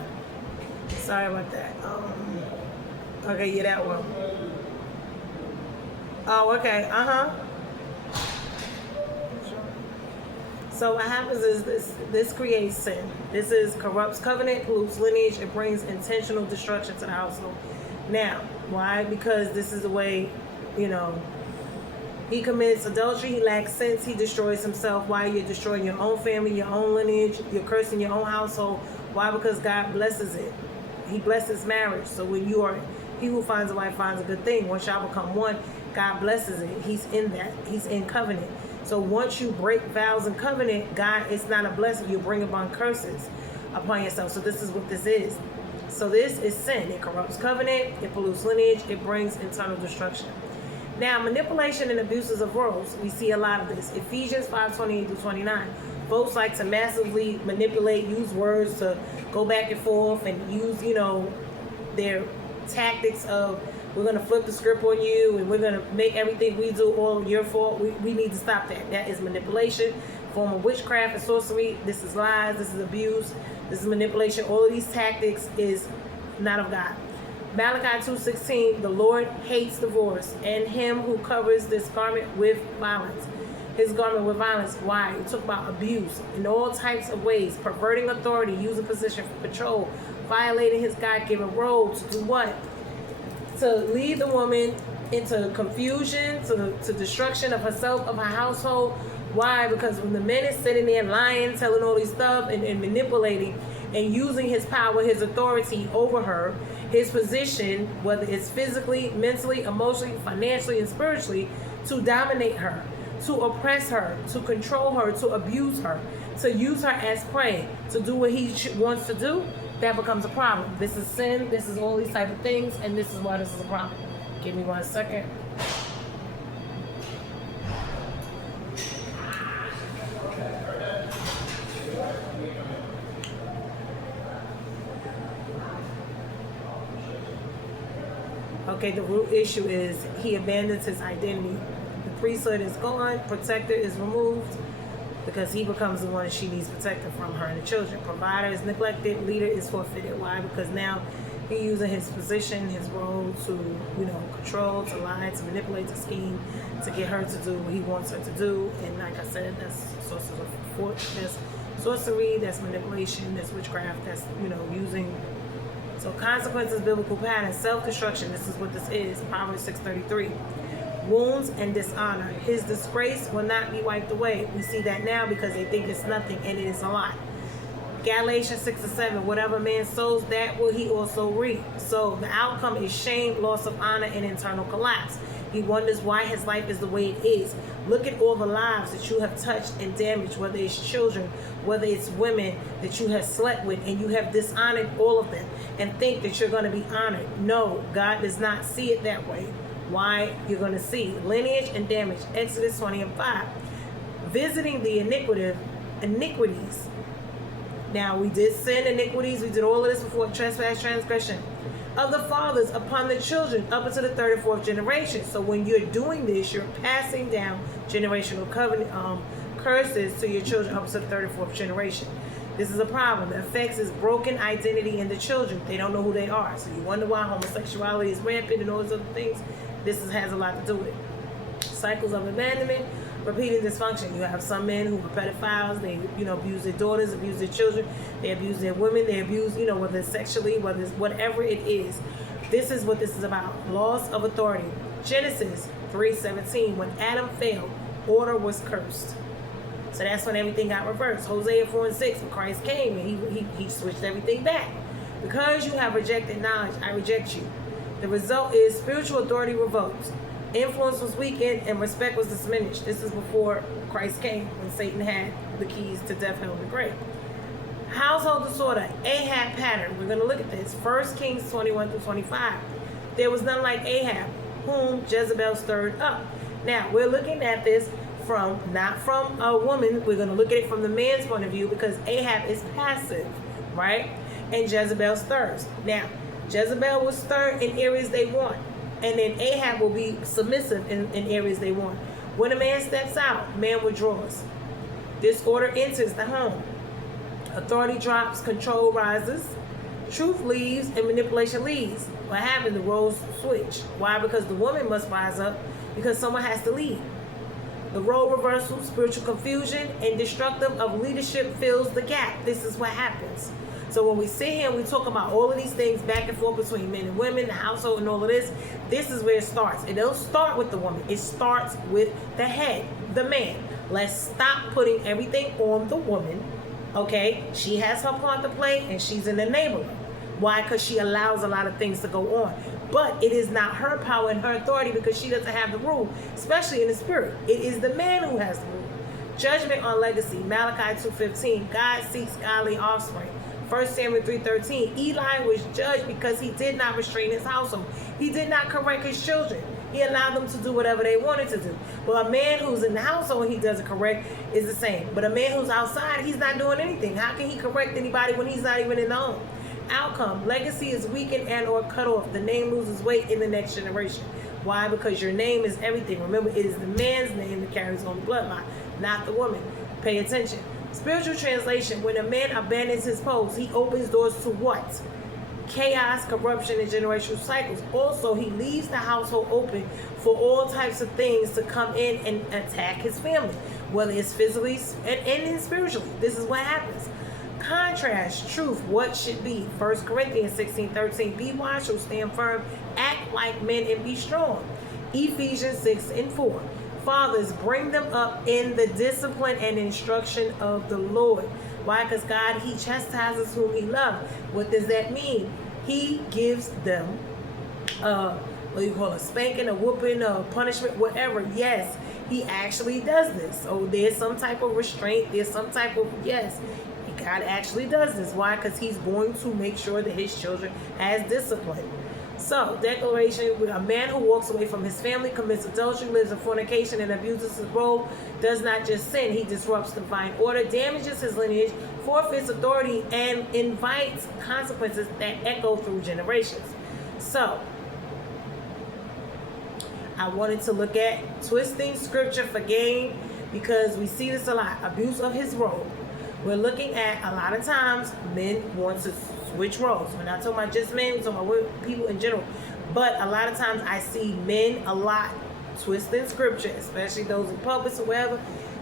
Sorry about that. Okay, yeah, that one. Oh, okay. Uh-huh. So what happens is this creates sin. This is corrupts covenant, pollutes lineage, it brings intentional destruction to the household. Now, why? Because this is the way, he commits adultery, he lacks sense, he destroys himself. Why? You're destroying your own family, your own lineage, you're cursing your own household. Why? Because God blesses it. He blesses marriage. So when he who finds a wife finds a good thing. Once y'all become one, God blesses it. He's in that. He's in covenant. So once you break vows and covenant, God, it's not a blessing. You bring upon curses upon yourself. So this is what this is. So this is sin. It corrupts covenant. It pollutes lineage. It brings internal destruction. Now, manipulation and abuses of roles. We see a lot of this. Ephesians 5:28-29. Folks like to massively manipulate, use words to go back and forth and use, their tactics of, we're going to flip the script on you and we're going to make everything we do all your fault. We need to stop that. That is manipulation, form of witchcraft and sorcery. This is lies. This is abuse. This is manipulation. All of these tactics is not of God. Malachi 2:16, the Lord hates divorce and him who covers this garment with violence. His garment with violence. Why? It talk about abuse in all types of ways, perverting authority, using position for control, violating his God-given role to do what? To lead the woman into confusion, to destruction of herself, of her household. Why? Because when the man is sitting there lying, telling all these stuff and manipulating and using his power, his authority over her, his position, whether it's physically, mentally, emotionally, financially, and spiritually, to dominate her, to oppress her, to control her, to abuse her, to use her as prey, to do what he wants to do, that becomes a problem. This is sin. This is all these type of things, and this is why this is a problem. Give me 1 second. Okay, the root issue is he abandons his identity. The priesthood is gone, protector is removed, because he becomes the one she needs protected from, her and the children. Provider is neglected, leader is forfeited. Why? Because now he's using his position, his role to, control, to lie, to manipulate, to scheme, to get her to do what he wants her to do. And like I said, that's sorcery, that's manipulation, that's witchcraft, that's, using. So consequences, biblical patterns, self-destruction. This is what this is. Proverbs 6:33. Wounds and dishonor. His disgrace will not be wiped away. We see that now because they think it's nothing, and it is a lot. Galatians 6:7. Whatever man sows, that will he also reap. So the outcome is shame, loss of honor, and internal collapse. He wonders why his life is the way it is. Look at all the lives that you have touched and damaged, whether it's children, whether it's women that you have slept with, and you have dishonored all of them and think that you're going to be honored. No, God does not see it that way. Why? You're going to see lineage and damage. Exodus 20:5. Visiting the iniquitous iniquities. Now, we did sin, iniquities, we did all of this before, trespass, transgression of the fathers upon the children up into the third and fourth generation. So when you're doing this, you're passing down generational covenant curses to your children up to the third and fourth generation. This is a problem. It affects this broken identity in the children. They don't know who they are. So you wonder why homosexuality is rampant and all those other things. Has a lot to do with it. Cycles of abandonment, repeating dysfunction. You have some men who are pedophiles. They, abuse their daughters, abuse their children. They abuse their women. They abuse, whether it's sexually, whether it's whatever it is. This is what this is about. Loss of authority. Genesis 3:17. When Adam failed, order was cursed. So that's when everything got reversed. Hosea 4:6. When Christ came, and he switched everything back. Because you have rejected knowledge, I reject you. The result is spiritual authority revoked. Influence was weakened and respect was diminished. This is before Christ came, when Satan had the keys to death, hell, and the grave. Household disorder, Ahab pattern. We're going to look at this. 1 Kings 21-25. There was none like Ahab, whom Jezebel stirred up. Now, we're looking at this not from a woman. We're going to look at it from the man's point of view, because Ahab is passive, right? And Jezebel stirs. Now, Jezebel will stir in areas they want. And then Ahab will be submissive in areas they want. When a man steps out, man withdraws. Disorder enters the home. Authority drops, control rises. Truth leaves and manipulation leaves. What happened? The roles switch. Why? Because the woman must rise up, because someone has to lead. The role reversal, spiritual confusion, and destructive of leadership fills the gap. This is what happens. So when we sit here and we talk about all of these things back and forth between men and women, the household and all of this, this is where it starts. It don't start with the woman. It starts with the head, the man. Let's stop putting everything on the woman, okay? She has her part to play, and she's an enabler. Why? Because she allows a lot of things to go on. But it is not her power and her authority, because she doesn't have the rule, especially in the spirit. It is the man who has the rule. Judgment on legacy, Malachi 2:15. God seeks godly offspring. 1 Samuel 3:13. Eli was judged because he did not restrain his household. He did not correct his children. He allowed them to do whatever they wanted to do. But a man who's in the household and he doesn't correct is the same. But a man who's outside, he's not doing anything. How can he correct anybody when he's not even in the home? Outcome, legacy is weakened and or cut off. The name loses weight in the next generation. Why? Because your name is everything. Remember, it is the man's name that carries on the bloodline, not the woman. Pay attention. Spiritual translation, when a man abandons his post, he opens doors to what? Chaos, corruption, and generational cycles. Also, he leaves the household open for all types of things to come in and attack his family, whether it's physically and spiritually. This is what happens. Contrast, truth, what should be. 1 Corinthians 16:13. Be watchful, stand firm, act like men, and be strong. Ephesians 6:4. Fathers, bring them up in the discipline and instruction of the Lord. Why? Because God, he chastises whom he loves. What does that mean? He gives them a spanking, a whooping, a punishment, whatever. Yes, he actually does this. So there's some type of restraint. There's some type of, yes, God actually does this. Why? Because he's going to make sure that his children has discipline. So, declaration, a man who walks away from his family, commits adultery, lives in fornication, and abuses his role, does not just sin, he disrupts divine order, damages his lineage, forfeits authority, and invites consequences that echo through generations. So, I wanted to look at twisting scripture for gain, because we see this a lot. Abuse of his role. We're looking at, a lot of times, men want to switch roles. We're not talking about just men, we're talking about people in general. But a lot of times I see men a lot twisting scripture, especially those in public or wherever.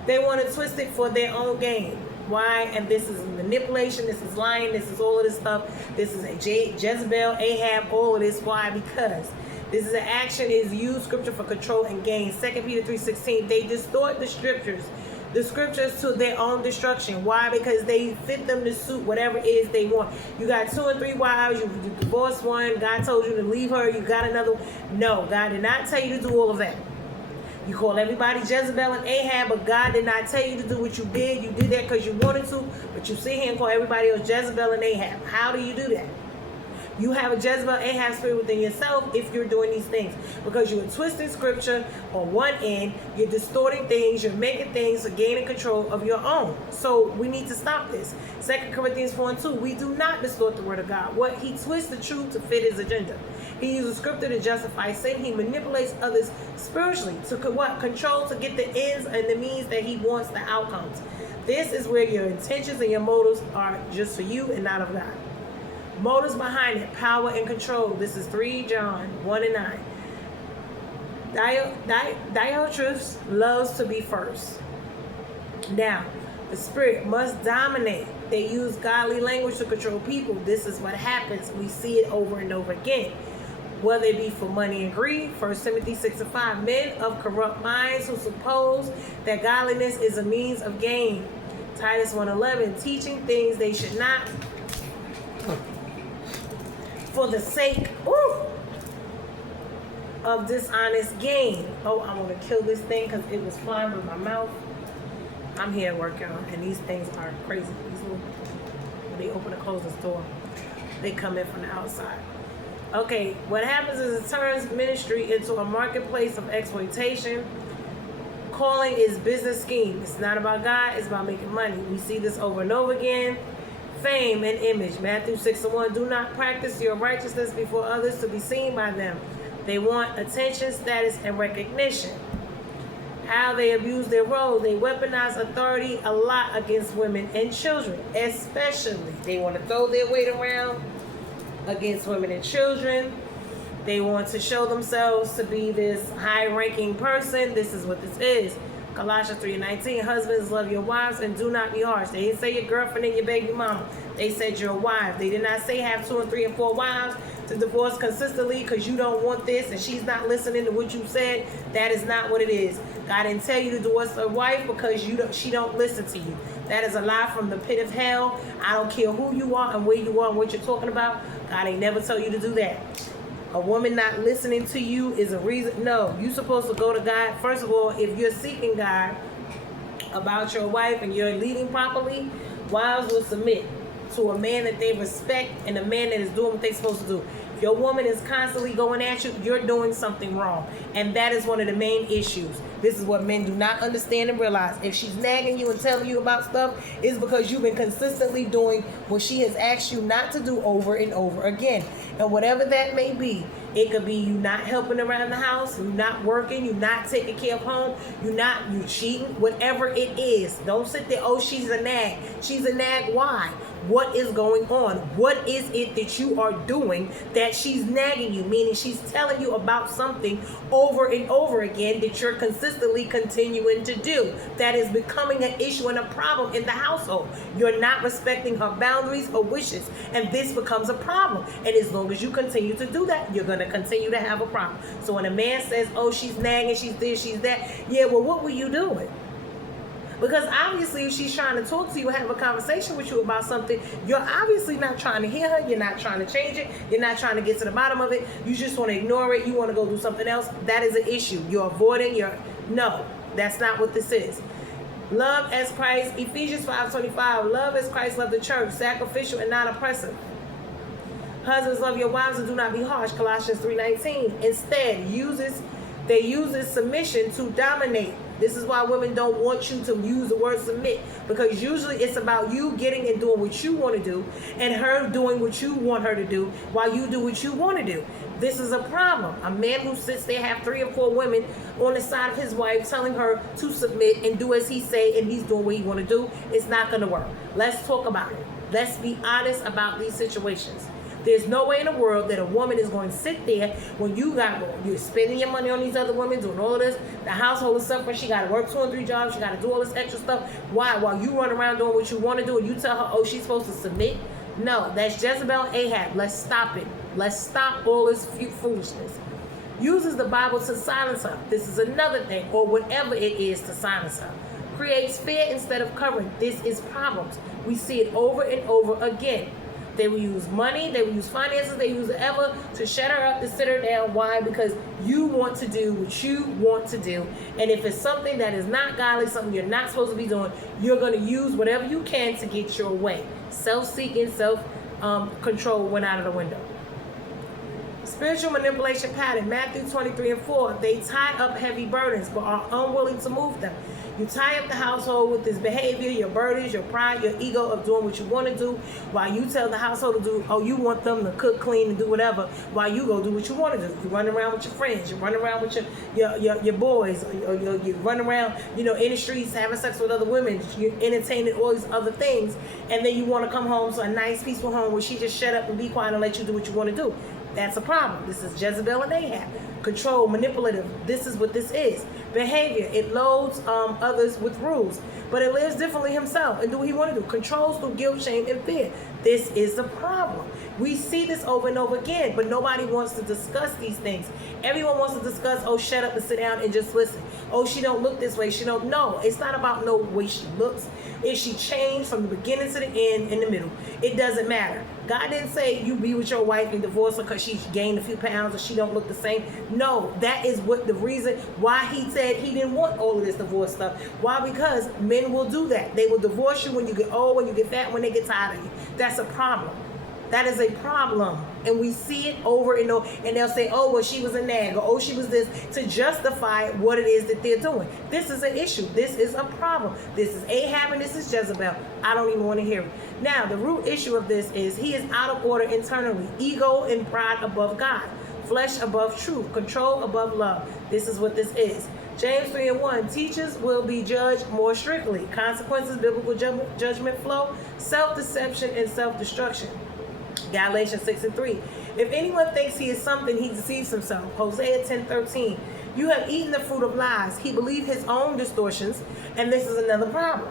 They want to twist it for their own gain. Why? And this is manipulation, this is lying, this is all of this stuff. This is a Jezebel, Ahab, all of this. Why? Because this is an action, is use scripture for control and gain. 2 Peter 3:16. They distort the scriptures to their own destruction. Why? Because they fit them to suit whatever it is they want. You got 2 and 3 wives, you divorced one, God told you to leave her, you got another. No, God did not tell you to do all of that. You call everybody Jezebel and Ahab, but God did not tell you to do what you did. You did that because you wanted to, but you sit here and call everybody else Jezebel and Ahab. How do you do that? You have a Jezebel Ahab spirit within yourself if you're doing these things, because you're twisting scripture on one end, you're distorting things, you're making things to gain control of your own. So we need to stop this. 2 Corinthians 4:2, we do not distort the word of God. What he twists the truth to fit his agenda. He uses scripture to justify sin. He manipulates others spiritually to what? Control, to get the ends and the means that he wants, the outcomes. This is where your intentions and your motives are just for you and not of God. Motives behind it, power and control. This is 3 John 1:9. Diotrephes loves to be first. Now, the spirit must dominate. They use godly language to control people. This is what happens. We see it over and over again. Whether it be for money and greed. 1 Timothy 6:5. Men of corrupt minds who suppose that godliness is a means of gain. Titus 1:11. Teaching things they should not for the sake of dishonest gain. Oh, I want to kill this thing because it was flying with my mouth. I'm here at work, y'all, and these things are crazy. These little, when they open and close this door, they come in from the outside. Okay, what happens is it turns ministry into a marketplace of exploitation. Calling is business scheme. It's not about God, it's about making money. We see this over and over again. Fame and image. Matthew 6:1. Do not practice your righteousness before others to be seen by them. They want attention, status, and recognition. How they abuse their roles. They weaponize authority a lot against women and children, especially. They want to throw their weight around against women and children. They want to show themselves to be this high-ranking person. This is what this is. Colossians 3:19. Husbands, love your wives and do not be harsh. They didn't say your girlfriend and your baby mama. They said your wife. They did not say have 2 and 3 and 4 wives to divorce consistently because you don't want this and she's not listening to what you said. That is not what it is. God didn't tell you to divorce a wife because she don't listen to you. That is a lie from the pit of hell. I don't care who you are and where you are and what you're talking about. God ain't never told you to do that. A woman not listening to you is a reason. No, you're supposed to go to God. First of all, if you're seeking God about your wife and you're leading properly, wives will submit to a man that they respect and a man that is doing what they're supposed to do. If your woman is constantly going at you, you're doing something wrong. And that is one of the main issues. This is what men do not understand and realize. If she's nagging you and telling you about stuff, it's because you've been consistently doing what she has asked you not to do over and over again. And whatever that may be, it could be you not helping around the house, you not working, you not taking care of home, you cheating, whatever it is. Don't sit there, oh, she's a nag. She's a nag, why? What is going on? What is it that you are doing that she's nagging you? Meaning she's telling you about something over and over again that you're consistently continuing to do. That is becoming an issue and a problem in the household. You're not respecting her boundaries or wishes. And this becomes a problem. And as long as you continue to do that, you're going to continue to have a problem. So when a man says, oh, she's nagging, she's this, she's that. Yeah, well, what were you doing? Because obviously if she's trying to talk to you and have a conversation with you about something, you're obviously not trying to hear her. You're not trying to change it. You're not trying to get to the bottom of it. You just want to ignore it. You want to go do something else. That is an issue. You're avoiding no, that's not what this is. Love as Christ, Ephesians 5:25. Love as Christ loved the church, sacrificial and not oppressive. Husbands, love your wives and do not be harsh, Colossians 3:19. Instead, they uses submission to dominate. This is why women don't want you to use the word submit, because usually it's about you getting and doing what you want to do and her doing what you want her to do while you do what you want to do. This is a problem. A man who sits there, have 3 or 4 women on the side of his wife telling her to submit and do as he say and he's doing what he want to do, it's not going to work. Let's talk about it. Let's be honest about these situations. There's no way in the world that a woman is going to sit there when you're spending your money on these other women, doing all of this. The household is suffering. She got to work 2 and 3 jobs. She got to do all this extra stuff. Why? While you run around doing what you want to do and you tell her, oh, she's supposed to submit? No, that's Jezebel Ahab. Let's stop it. Let's stop all this foolishness. Uses the Bible to silence her. This is another thing, or whatever it is to silence her. Creates fear instead of covering. This is problems. We see it over and over again. They will use money, they will use finances, they use whatever to shut her up, to sit her down. Why? Because you want to do what you want to do. And if it's something that is not godly, something you're not supposed to be doing, you're going to use whatever you can to get your way. Self-seeking, self-control went out of the window. Spiritual manipulation pattern, Matthew 23:4. They tie up heavy burdens but are unwilling to move them. You tie up the household with this behavior, your burdens, your pride, your ego of doing what you want to do, while you tell the household to do, oh, you want them to cook, clean, and do whatever, while you go do what you want to do. You run around with your friends, you run around with your boys, or you run around, in the streets having sex with other women, you're entertaining all these other things, and then you want to come home to a nice, peaceful home where she just shut up and be quiet and let you do what you want to do. That's a problem. This is Jezebel and Ahab. Control, manipulative. This is what this is. Behavior. It loads others with rules, but it lives differently himself and do what he want to do. Controls through guilt, shame, and fear. This is the problem. We see this over and over again, but nobody wants to discuss these things. Everyone wants to discuss, oh, shut up and sit down and just listen. Oh, she don't look this way. She don't know. It's not about no way she looks. If she changed from the beginning to the end, in the middle, it doesn't matter. God didn't say you be with your wife and divorce her because she gained a few pounds or she don't look the same. No, that is what the reason why he said he didn't want all of this divorce stuff. Why? Because men will do that. They will divorce you when you get old, when you get fat, when they get tired of you. That's a problem. That is a problem. And we see it over and over. And they'll say, oh, well, she was a nag, or oh, she was this, to justify what it is that they're doing. This is an issue. This is a problem. This is Ahab and this is Jezebel. I don't even want to hear it. Now, the root issue of this is he is out of order internally. Ego and pride above God. Flesh above truth. Control above love. This is what this is. James 3:1, teachers will be judged more strictly. Consequences, biblical judgment flow, self-deception, and self-destruction. Galatians 6:3. If anyone thinks he is something, he deceives himself. Hosea 10:13. You have eaten the fruit of lies. He believed his own distortions, and this is another problem.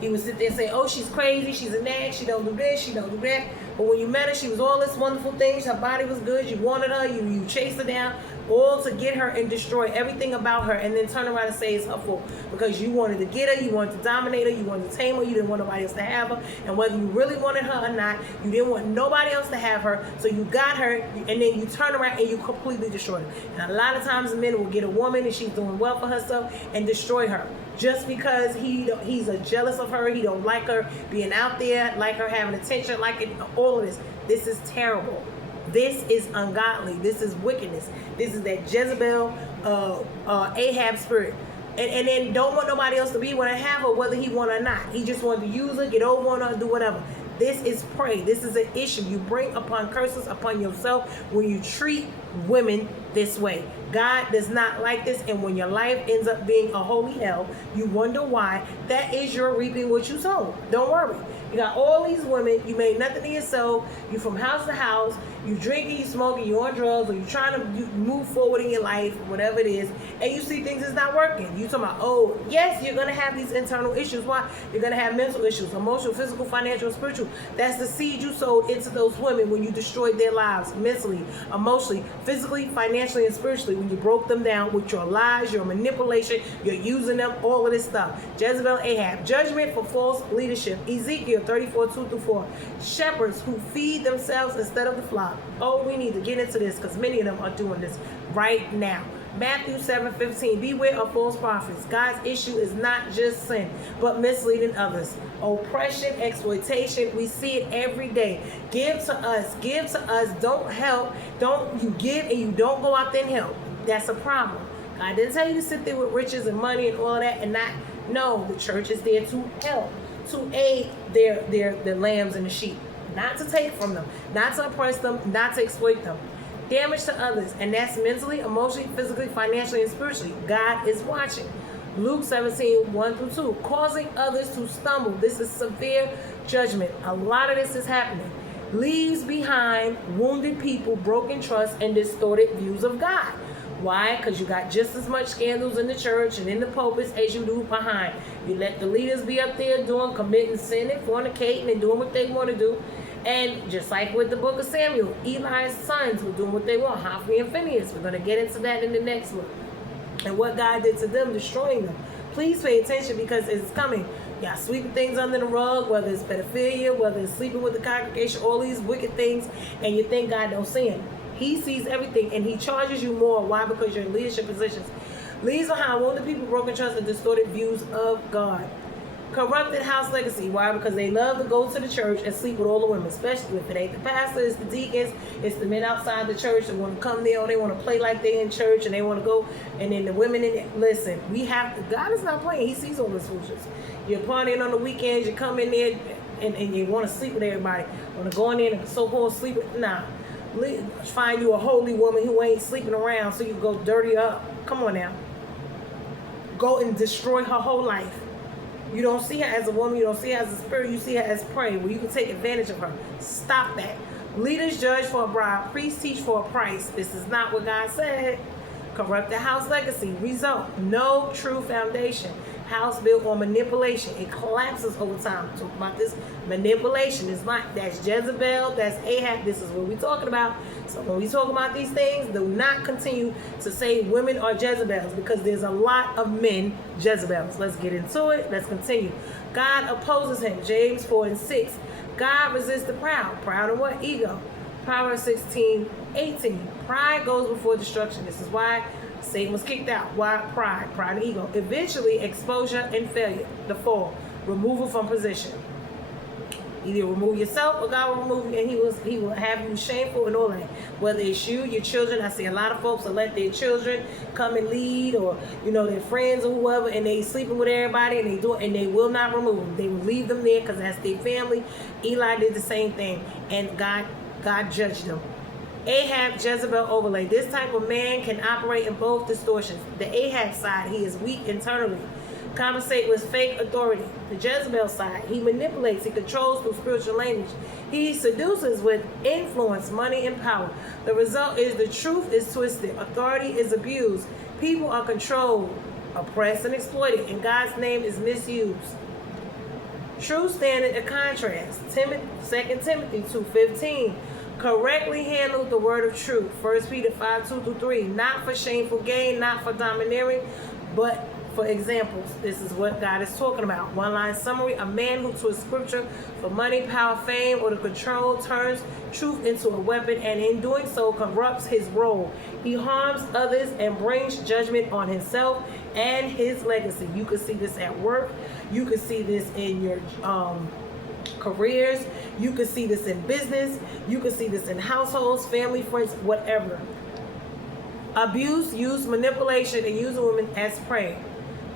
He would sit there and say, oh, she's crazy, she's a nag, she don't do this, she don't do that. But when you met her, she was all this wonderful things. Her body was good. You wanted her. You chased her down, all to get her and destroy everything about her, and then turn around and say it's her fault because you wanted to get her, you wanted to dominate her, you wanted to tame her, you didn't want nobody else to have her. And whether you really wanted her or not, you didn't want nobody else to have her. So you got her, and then you turn around and you completely destroy her. And a lot of times the men will get a woman and she's doing well for herself and destroy her just because he's jealous of her. He don't like her being out there, like her having attention, like it, all of this. This is terrible. This is ungodly. This is wickedness. This is that Jezebel, Ahab spirit. And then don't want nobody else to be when I have her, whether he want or not. He just wanted to use her, get over on her, do whatever. This is prey. This is an issue. You bring upon curses upon yourself when you treat women this way. God does not like this, and when your life ends up being a holy hell, you wonder why. That is your reaping what you sowed. Don't worry. You got all these women, you made nothing of yourself, you from house to house, you drinking, you smoking, you on drugs, or you trying to move forward in your life, whatever it is, and you see things is not working. You talking about, oh, yes, you're going to have these internal issues. Why? You're going to have mental issues, emotional, physical, financial, spiritual. That's the seed you sowed into those women when you destroyed their lives, mentally, emotionally, physically, financially, and spiritually, when you broke them down with your lies, your manipulation, you're using them, all of this stuff. Jezebel, Ahab. Judgment for false leadership. Ezekiel 34:2-4. Shepherds who feed themselves instead of the flock. Oh, we need to get into this because many of them are doing this right now. Matthew 7:15. Beware of false prophets. God's issue is not just sin, but misleading others. Oppression, exploitation. We see it every day. Give to us. Give to us. Don't help. Don't you give and you don't go out there and help. That's a problem. God didn't tell you to sit there with riches and money and all that and not. No, the church is there to help, to aid their lambs and the sheep, not to take from them, not to oppress them, not to exploit them. Damage to others, and that's mentally, emotionally, physically, financially, and spiritually. God is watching. Luke 17:1-2, causing others to stumble. This is severe judgment. A lot of this is happening. Leaves behind wounded people, broken trust, and distorted views of God. Why? Because you got just as much scandals in the church and in the pulpits as you do behind. You let the leaders be up there committing sin and fornicating and doing what they want to do. And just like with the book of Samuel, Eli's sons were doing what they want, Hophni and Phinehas. We're going to get into that in the next one. And what God did to them, destroying them. Please pay attention because it's coming. Y'all sweeping things under the rug, whether it's pedophilia, whether it's sleeping with the congregation, all these wicked things, and you think God don't see them. He sees everything, and he charges you more. Why? Because you're in leadership positions. Leaves behind wounded people, broken trust, and distorted views of God. Corrupted house legacy. Why? Because they love to go to the church and sleep with all the women, especially if it ain't the pastor, it's the deacons, it's the men outside the church that want to come there, or they want to play like they in church and they want to go, and then the women in it. Listen, we have to, God is not playing. He sees all this foolishness. You're partying on the weekends, you come in there and you want to sleep with everybody. Want to go in there and so-called sleep with, nah. Find you a holy woman who ain't sleeping around so you go dirty up. Come on now. Go and destroy her whole life. You don't see her as a woman, you don't see her as a spirit, you see her as prey, where you can take advantage of her. Stop that. Leaders judge for a bribe, priests teach for a price. This is not what God said. Corrupted house legacy. Result, no true foundation. House built on manipulation. It collapses over time. Talk about this manipulation. It's not, that's Jezebel, that's Ahab. This is what we're talking about. So when we talk about these things, do not continue to say women are Jezebels, because there's a lot of men Jezebels. Let's get into it. Let's continue. God opposes him. James 4:6. God resists the proud. Proud of what? Ego. Proverbs 16:18. Pride goes before destruction. This is why Satan was kicked out. Why? Pride and ego. Eventually, exposure and failure. The fall. Removal from position. Either remove yourself or God will remove you, and he will have you shameful and all that. Whether it's you, your children. I see a lot of folks that let their children come and lead, or their friends or whoever, and they sleeping with everybody, and they will not remove them. They will leave them there because that's their family. Eli did the same thing, and God judged them. Ahab, Jezebel overlay. This type of man can operate in both distortions. The Ahab side, he is weak internally. Compensate with fake authority. The Jezebel side, he manipulates, he controls through spiritual language. He seduces with influence, money, and power. The result is the truth is twisted. Authority is abused. People are controlled, oppressed, and exploited, and God's name is misused. True standard of contrast. 2 Timothy 2:15. Correctly handled the word of truth. 1 Peter 5:2-3. Not for shameful gain, not for domineering, but for examples. This is what God is talking about. One line summary. A man who twists scripture for money, power, fame, or to control turns truth into a weapon, and in doing so corrupts his role. He harms others and brings judgment on himself and his legacy. You can see this at work. You can see this in your careers. You can see this in business. You can see this in households, family, friends, whatever. Abuse, use, manipulation, and using women as prey.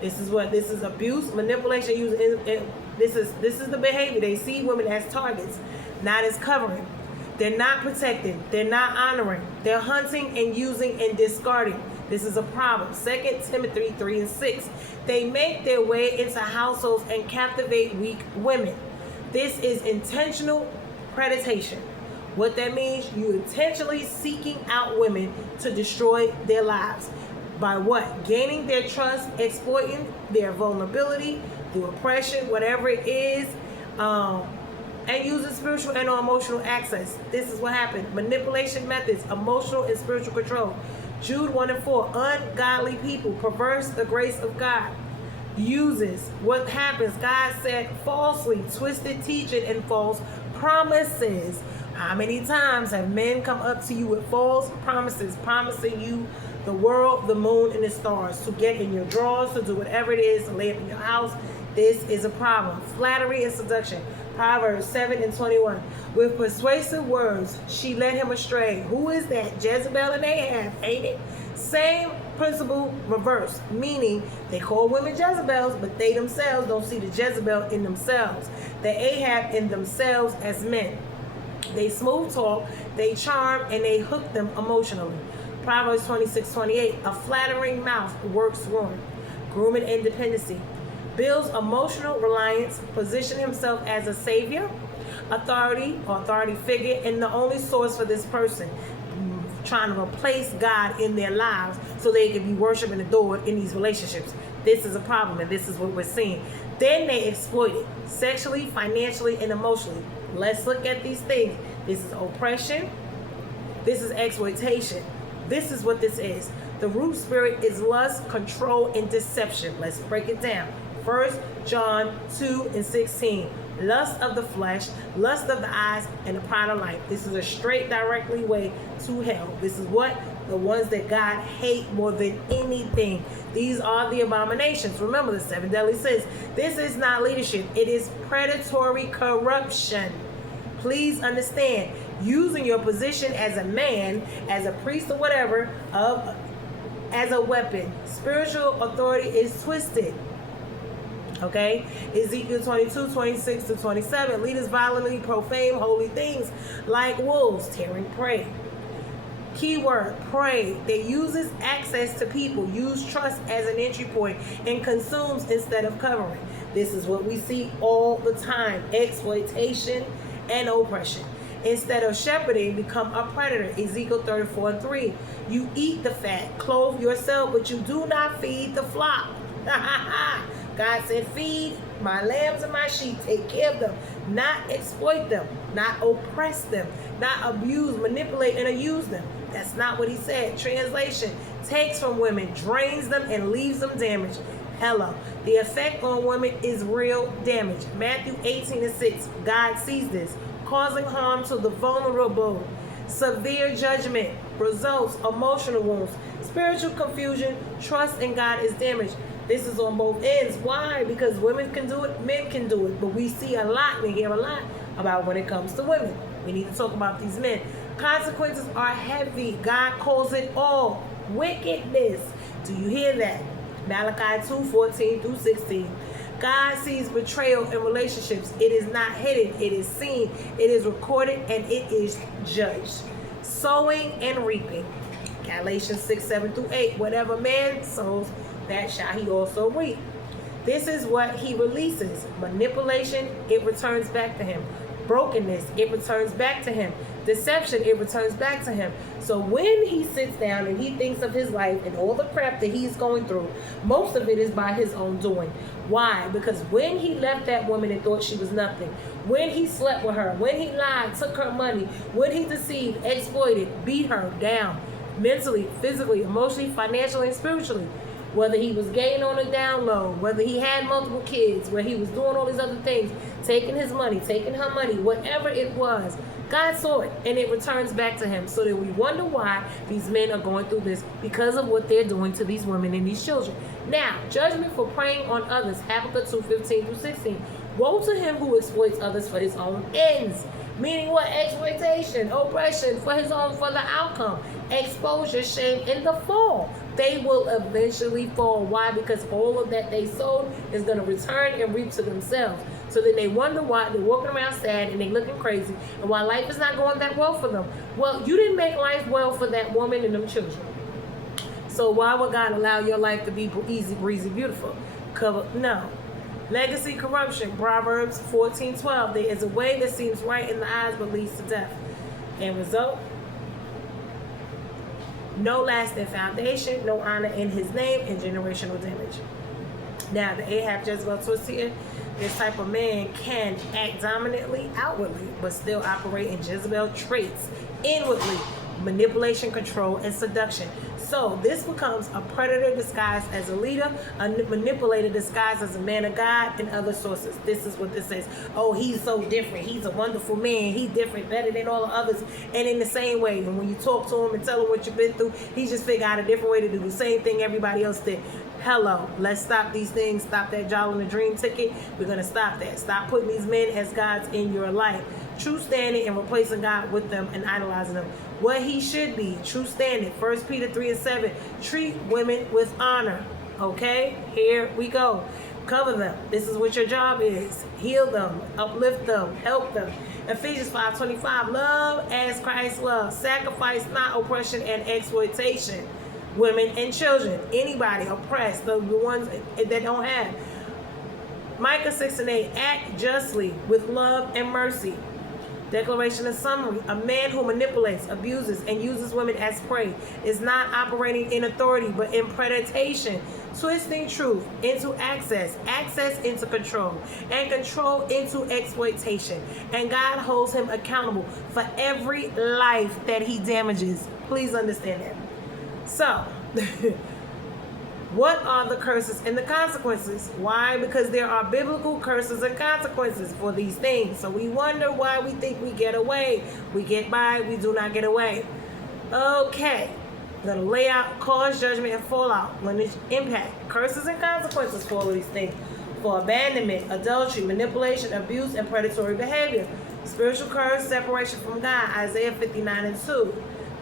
This is abuse, manipulation, this is the behavior. They see women as targets, not as covering. They're not protecting. They're not honoring. They're hunting and using and discarding. This is a problem. 2 Timothy 3:6. They make their way into households and captivate weak women. This is intentional predation. What that means, you intentionally seeking out women to destroy their lives. By what? Gaining their trust, exploiting their vulnerability, through oppression, whatever it is, and using spiritual and or emotional access. This is what happened. Manipulation methods, emotional and spiritual control. Jude 1:4. Ungodly people perverse the grace of God. Uses. What happens? God said falsely, twisted teaching, and false promises. How many times have men come up to you with false promises, promising you the world, the moon, and the stars, to get in your drawers, to do whatever it is, to lay up in your house? This is a problem. Flattery and seduction. Proverbs 7:21. With persuasive words, she led him astray. Who is that? Jezebel and Ahab, ain't it? Same principle reversed, meaning they call women Jezebels, but they themselves don't see the Jezebel in themselves, the Ahab in themselves as men. They smooth talk, they charm, and they hook them emotionally. Proverbs 26:28. A flattering mouth works ruin. Grooming independency. Builds emotional reliance, position himself as a savior, authority or authority figure, and the only source for this person. Trying to replace God in their lives so they can be worshiped and adored in these relationships. This is a problem, and this is what we're seeing. Then they exploit it sexually, financially, and emotionally. Let's look at these things. This is oppression. This is exploitation. This is what this is. The root spirit is lust, control, and deception. Let's break it down. 1 John 2:16. Lust of the flesh, lust of the eyes, and the pride of life. This is a straight, directly way to hell. This is what? the ones that God hates more than anything. These are the abominations. Remember the 7 deadly sins. This is not leadership. It is predatory corruption. Please understand, using your position as a man, as a priest or whatever, as a weapon. Spiritual authority is twisted. Okay? Ezekiel 22:26-27. Leaders violently profane holy things like wolves tearing prey. Keyword, prey. That uses access to people, use trust as an entry point, and consumes instead of covering. This is what we see all the time. Exploitation and oppression. Instead of shepherding, become a predator. Ezekiel 34:3. You eat the fat, clothe yourself, but you do not feed the flock. God said, feed my lambs and my sheep. Take care of them. Not exploit them. Not oppress them. Not abuse, manipulate, and use them. That's not what he said. Translation, takes from women, drains them, and leaves them damaged. Hello. The effect on women is real damage. Matthew 18:6. God sees this, causing harm to the vulnerable. Severe judgment. Results, emotional wounds. Spiritual confusion. Trust in God is damaged. This is on both ends. Why? Because women can do it, men can do it. But we see a lot, we hear a lot about when it comes to women. We need to talk about these men. Consequences are heavy. God calls it all wickedness. Do you hear that? Malachi 2:14-16. God sees betrayal in relationships. It is not hidden. It is seen. It is recorded, and it is judged. Sowing and reaping. Galatians 6:7-8. Whatever man sows, that shall he also reap. This is what he releases. Manipulation, it returns back to him. Brokenness, it returns back to him. Deception, it returns back to him. So when he sits down and he thinks of his life and all the crap that he's going through, most of it is by his own doing. Why? Because when he left that woman and thought she was nothing, when he slept with her, when he lied, took her money, when he deceived, exploited, beat her down, mentally, physically, emotionally, financially, and spiritually, whether he was gay on a down low, whether he had multiple kids, where he was doing all these other things, taking his money, taking her money, whatever it was, God saw it, and it returns back to him. So that we wonder why these men are going through this, because of what they're doing to these women and these children. Now, judgment for preying on others, Habakkuk 2:15-16. Woe to him who exploits others for his own ends. Meaning what? Exploitation, oppression, for his own, for the outcome. Exposure, shame, and the fall. They will eventually fall. Why? Because all of that they sowed is going to return and reap to themselves. So then they wonder why they're walking around sad and they're looking crazy, and why life is not going that well for them. Well, you didn't make life well for that woman and them children. So why would God allow your life to be easy, breezy, beautiful? No. Legacy corruption, Proverbs 14:12. There is a way that seems right in the eyes but leads to death. End result, no lasting foundation, no honor in his name, and generational damage. Now, the Ahab Jezebel twist here, this type of man can act dominantly outwardly, but still operate in Jezebel traits inwardly: manipulation, control, and seduction. So this becomes a predator disguised as a leader, a manipulator disguised as a man of God, and other sources. This is what this says. Oh, he's so different. He's a wonderful man. He's different, better than all the others. And in the same way, and when you talk to him and tell him what you've been through, he just figured out a different way to do the same thing everybody else did. Hello, let's stop these things. Stop that Jolly and the Dream ticket. We're going to stop that. Stop putting these men as gods in your life. True standing and replacing God with them and idolizing them. What he should be, true standing. 1 Peter 3:7. Treat women with honor. Okay, here we go. Cover them. This is what your job is. Heal them, uplift them, help them. Ephesians 5:25. Love as Christ loved. Sacrifice, not oppression and exploitation. Women and children, anybody oppressed, the ones that don't have. Micah 6:8. Act justly with love and mercy. Declaration and summary. A man who manipulates, abuses, and uses women as prey is not operating in authority but in predation, twisting truth into access into control, and control into exploitation. And God holds him accountable for every life that he damages. Please understand that. So, what are the curses and the consequences? Why? Because there are biblical curses and consequences for these things. So we wonder why we think we get away. We get by, we do not get away. Okay. Going to lay out cause, judgment, and fallout. Lineage impact. Curses and consequences for all of these things. For abandonment, adultery, manipulation, abuse, and predatory behavior. Spiritual curse, separation from God. Isaiah 59:2.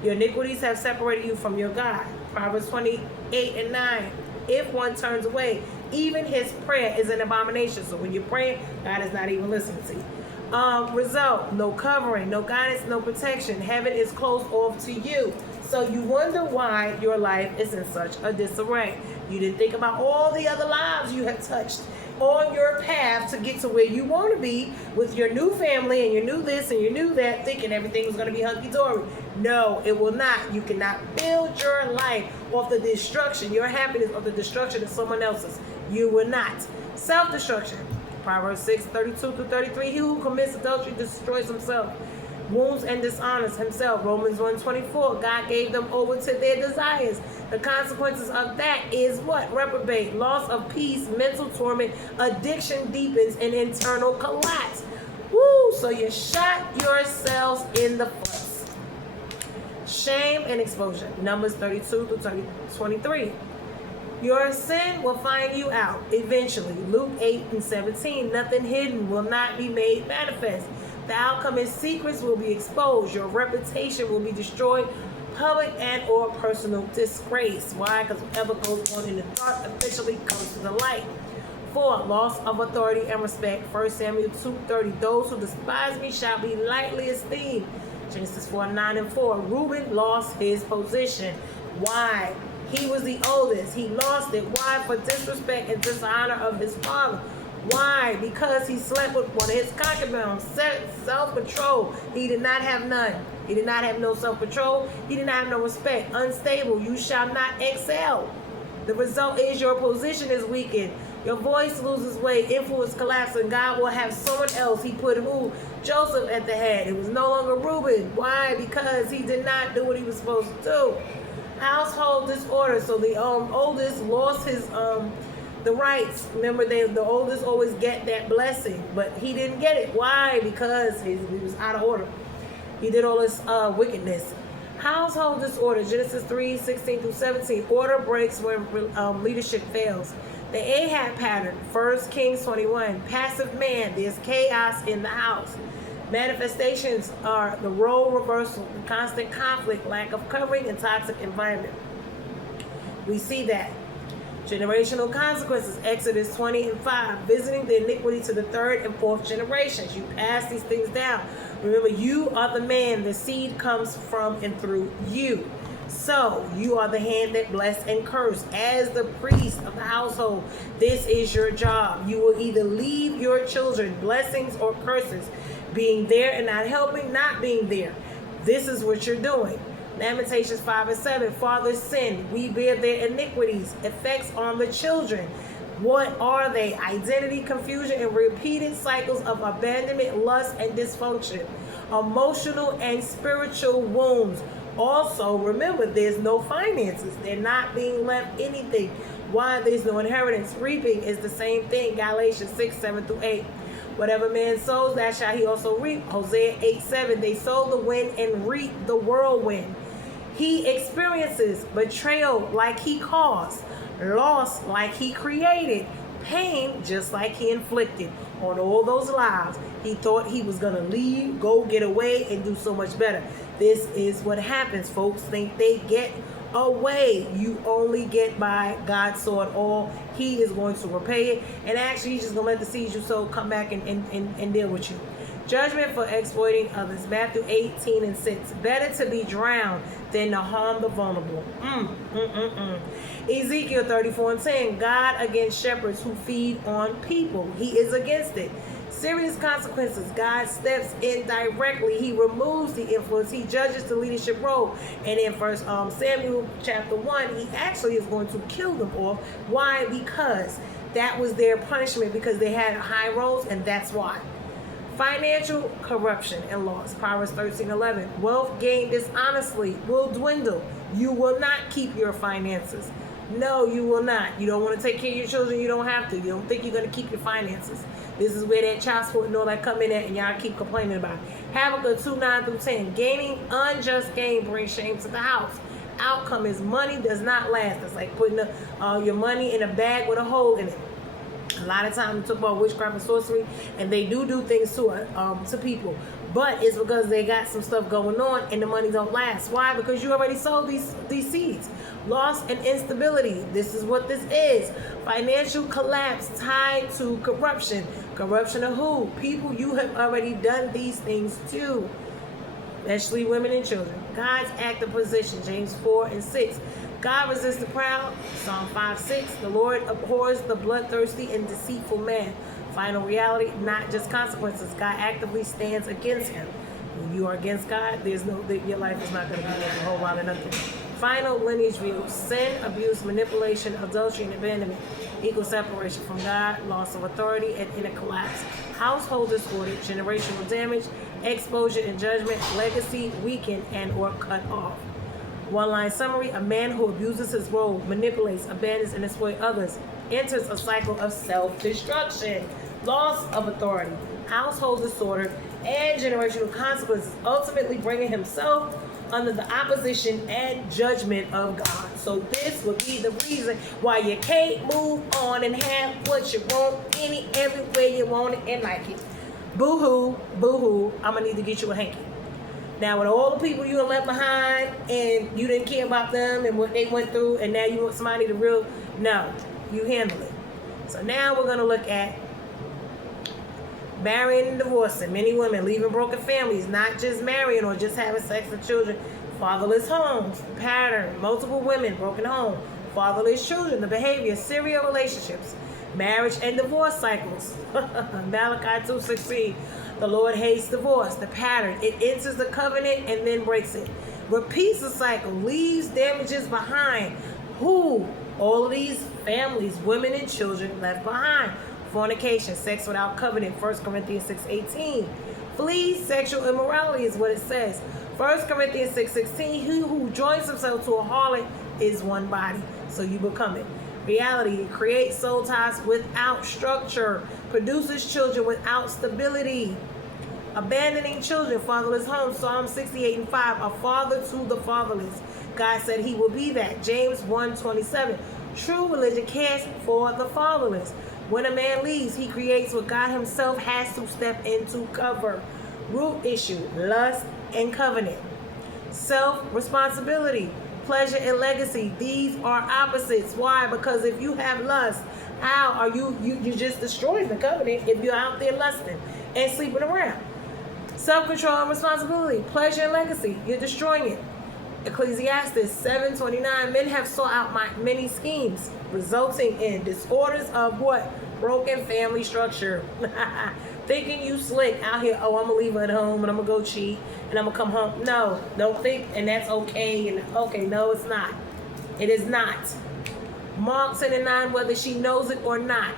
Your iniquities have separated you from your God. Proverbs 28:9. If one turns away, even his prayer is an abomination. So when you're praying, God is not even listening to you. Result, no covering, no guidance, no protection. Heaven is closed off to you. So you wonder why your life is in such a disarray. You didn't think about all the other lives you have touched on your path to get to where you want to be with your new family and your new this and your new that, thinking everything was going to be hunky-dory. No, it will not. You cannot build your life off the destruction, your happiness off the destruction of someone else's. You will not. Self-destruction. Proverbs 6:32-33. He who commits adultery destroys himself. Wounds and dishonors himself. Romans 1:24. God gave them over to their desires. The consequences of that is what? Reprobate, loss of peace, mental torment, addiction deepens, and internal collapse. Woo! So you shot yourselves in the foot. Shame and exposure. Numbers 32-23. Your sin will find you out eventually. Luke 8:17. Nothing hidden will not be made manifest. The outcome is secrets will be exposed. Your reputation will be destroyed. Public and or personal disgrace. Why? Because whatever goes on in the dark officially comes to the light. 4. Loss of authority and respect. 1 Samuel 2:30. Those who despise me shall be lightly esteemed. Genesis 4:9-4. Reuben lost his position. Why? He was the oldest. He lost it. Why? For disrespect and dishonor of his father. Why? Because he slept with one of his concubines. Self-control. He did not have none. He did not have no self-control. He did not have no respect. Unstable. You shall not excel. The result is your position is weakened. Your voice loses weight. Influence collapses. And God will have someone else. He put who? Joseph at the head. It was no longer Reuben. Why? Because he did not do what he was supposed to do. Household disorder. So the oldest lost his the rights. Remember, the oldest always get that blessing, but he didn't get it. Why? Because he was out of order. He did all this wickedness. Household disorder. Genesis 3:16-17. Order breaks when leadership fails. The Ahab pattern. 1 Kings 21. Passive man. There's chaos in the house. Manifestations are the role reversal, constant conflict, lack of covering, and toxic environment. We see that. Generational consequences. Exodus 20:5. Visiting the iniquity to the third and fourth generations. You pass these things down. Remember, you are the man. The seed comes from and through you. So you are the hand that bless and curse. As the priest of the household, this is your job. You will either leave your children blessings or curses. Being there and not helping, not being there. This is what you're doing. Lamentations 5:7. Fathers sin. We bear their iniquities. Effects on the children. What are they? Identity confusion and repeated cycles of abandonment, lust, and dysfunction. Emotional and spiritual wounds. Also, remember, there's no finances. They're not being left anything. Why? There's no inheritance. Reaping is the same thing. Galatians 6:7-8. Whatever man sows, that shall he also reap. Hosea 8:7. They sow the wind and reap the whirlwind. He experiences betrayal like he caused, loss like he created, pain just like he inflicted on all those lives. He thought he was going to leave, go get away, and do so much better. This is what happens. Folks think they get away. You only get by. God saw it all. He is going to repay it. And actually, he's just going to let the seeds you sow come back and deal with you. Judgment for exploiting others. Matthew 18:6. Better to be drowned than to harm the vulnerable. Ezekiel 34:10. God against shepherds who feed on people. He is against it. Serious consequences. God steps in directly. He removes the influence. He judges the leadership role. And in 1 Samuel chapter 1, he actually is going to kill them off. Why? Because that was their punishment, because they had high roles, and that's why. Financial corruption and loss. Proverbs 13:11. Wealth gained dishonestly will dwindle. You will not keep your finances. No, you will not. You don't want to take care of your children. You don't have to. You don't think you're going to keep your finances. This is where that child support and all that come in at, and y'all keep complaining about it. Habakkuk 2:9-10. Gaining unjust gain brings shame to the house. outcome is money does not last. It's like putting your money in a bag with a hole in it. A lot of times we talk about witchcraft and sorcery, and they do things to people, but it's because they got some stuff going on and the money don't last. Why? Because you already sold these seeds. Loss and instability. This is what this is. Financial collapse tied to corruption. Corruption of who? People you have already done these things to, especially women and children. God's active position. James 4 and 6. God resists the proud. Psalm 5:6. The Lord abhors the bloodthirsty and deceitful man. Final reality, not just consequences. God actively stands against him. When you are against God, your life is not going to be worth a whole lot of nothing. Final lineage view. Sin, abuse, manipulation, adultery, and abandonment equal separation from God, loss of authority, and inner collapse. Household disorder, generational damage, exposure and judgment, legacy, weakened and or cut off. One-line summary: a man who abuses his role, manipulates, abandons, and exploits others enters a cycle of self-destruction, loss of authority, household disorder, and generational consequences, ultimately bringing himself under the opposition and judgment of God. So this would be the reason why you can't move on and have what you want every way you want it and like it. Boo-hoo, boo-hoo, I'm going to need to get you a hanky. Now, with all the people you left behind and you didn't care about them and what they went through, and now you want somebody to no, you handle it. So now we're going to look at marrying and divorcing. Many women leaving broken families, not just marrying or just having sex with children. Fatherless homes, pattern, multiple women, broken home, fatherless children, the behavior, serial relationships, marriage and divorce cycles. Malachi 2:16. The Lord hates divorce, the pattern. It enters the covenant and then breaks it. Repeats the cycle, leaves damages behind. Who? All of these families, women and children left behind. Fornication, sex without covenant, 1 Corinthians 6:18. Flee sexual immorality is what it says. 1 Corinthians 6:16, he who joins himself to a harlot is one body. So you become it. Reality, it creates soul ties without structure, produces children without stability. Abandoning children, fatherless homes, Psalm 68:5, a father to the fatherless. God said he will be that. James 1:27, true religion cares for the fatherless. When a man leaves, he creates what God himself has to step in to cover. Root issue, lust and covenant. Self-responsibility, pleasure and legacy. These are opposites. Why? Because if you have lust, how are you just destroying the covenant if you're out there lusting and sleeping around. Self-control and responsibility, pleasure and legacy, you're destroying it. Ecclesiastes 7:29, men have sought out my many schemes, resulting in disorders of what? Broken family structure. Thinking you slick out here, oh, I'm gonna leave her at home and I'm gonna go cheat and I'm gonna come home. No, don't think, and that's okay. And okay, no, it's not. It is not. Mark 10:9, whether she knows it or not.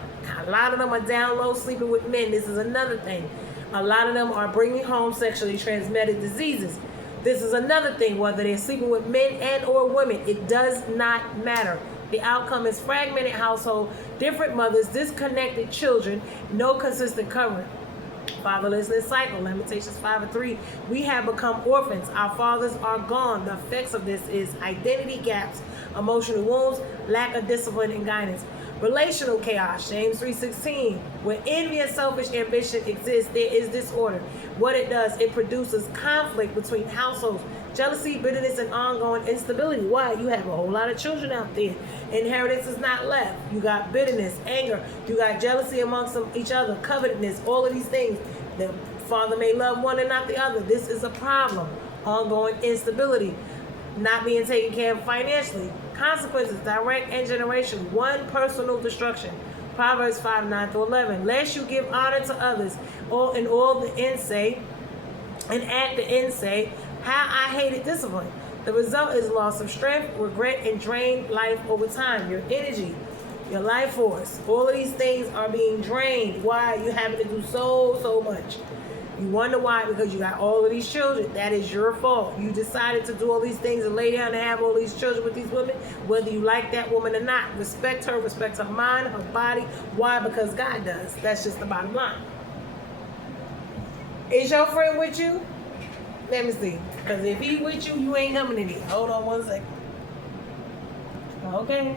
A lot of them are down low sleeping with men. This is another thing. A lot of them are bringing home sexually transmitted diseases. This is another thing, whether they're sleeping with men and or women. It does not matter. The outcome is fragmented household, different mothers, disconnected children, no consistent covering. Fatherlessness cycle, Lamentations 5:3. We have become orphans. Our fathers are gone. The effects of this is identity gaps, emotional wounds, lack of discipline and guidance. Relational chaos, James 3:16. Where envy and selfish ambition exist, there is disorder. What it does, it produces conflict between households, jealousy, bitterness, and ongoing instability. Why? You have a whole lot of children out there. Inheritance is not left. You got bitterness, anger. You got jealousy amongst each other, covetousness, all of these things. The father may love one and not the other. This is a problem. Ongoing instability. Not being taken care of financially. Consequences, direct and generational. One, personal destruction. Proverbs 5:9-11. Lest you give honor to others, or in all the end say, and at the end say, how I hated discipline. The result is loss of strength, regret, and drained life over time. Your energy, your life force, all of these things are being drained. Why? You having to do so much. You wonder why? Because you got all of these children. That is your fault. You decided to do all these things and lay down and have all these children with these women, whether you like that woman or not. Respect her, respect her mind, her body. Why? Because God does. That's just the bottom line. Is your friend with you? Let me see. Because if he with you, you ain't coming in here. Hold on one second. Okay.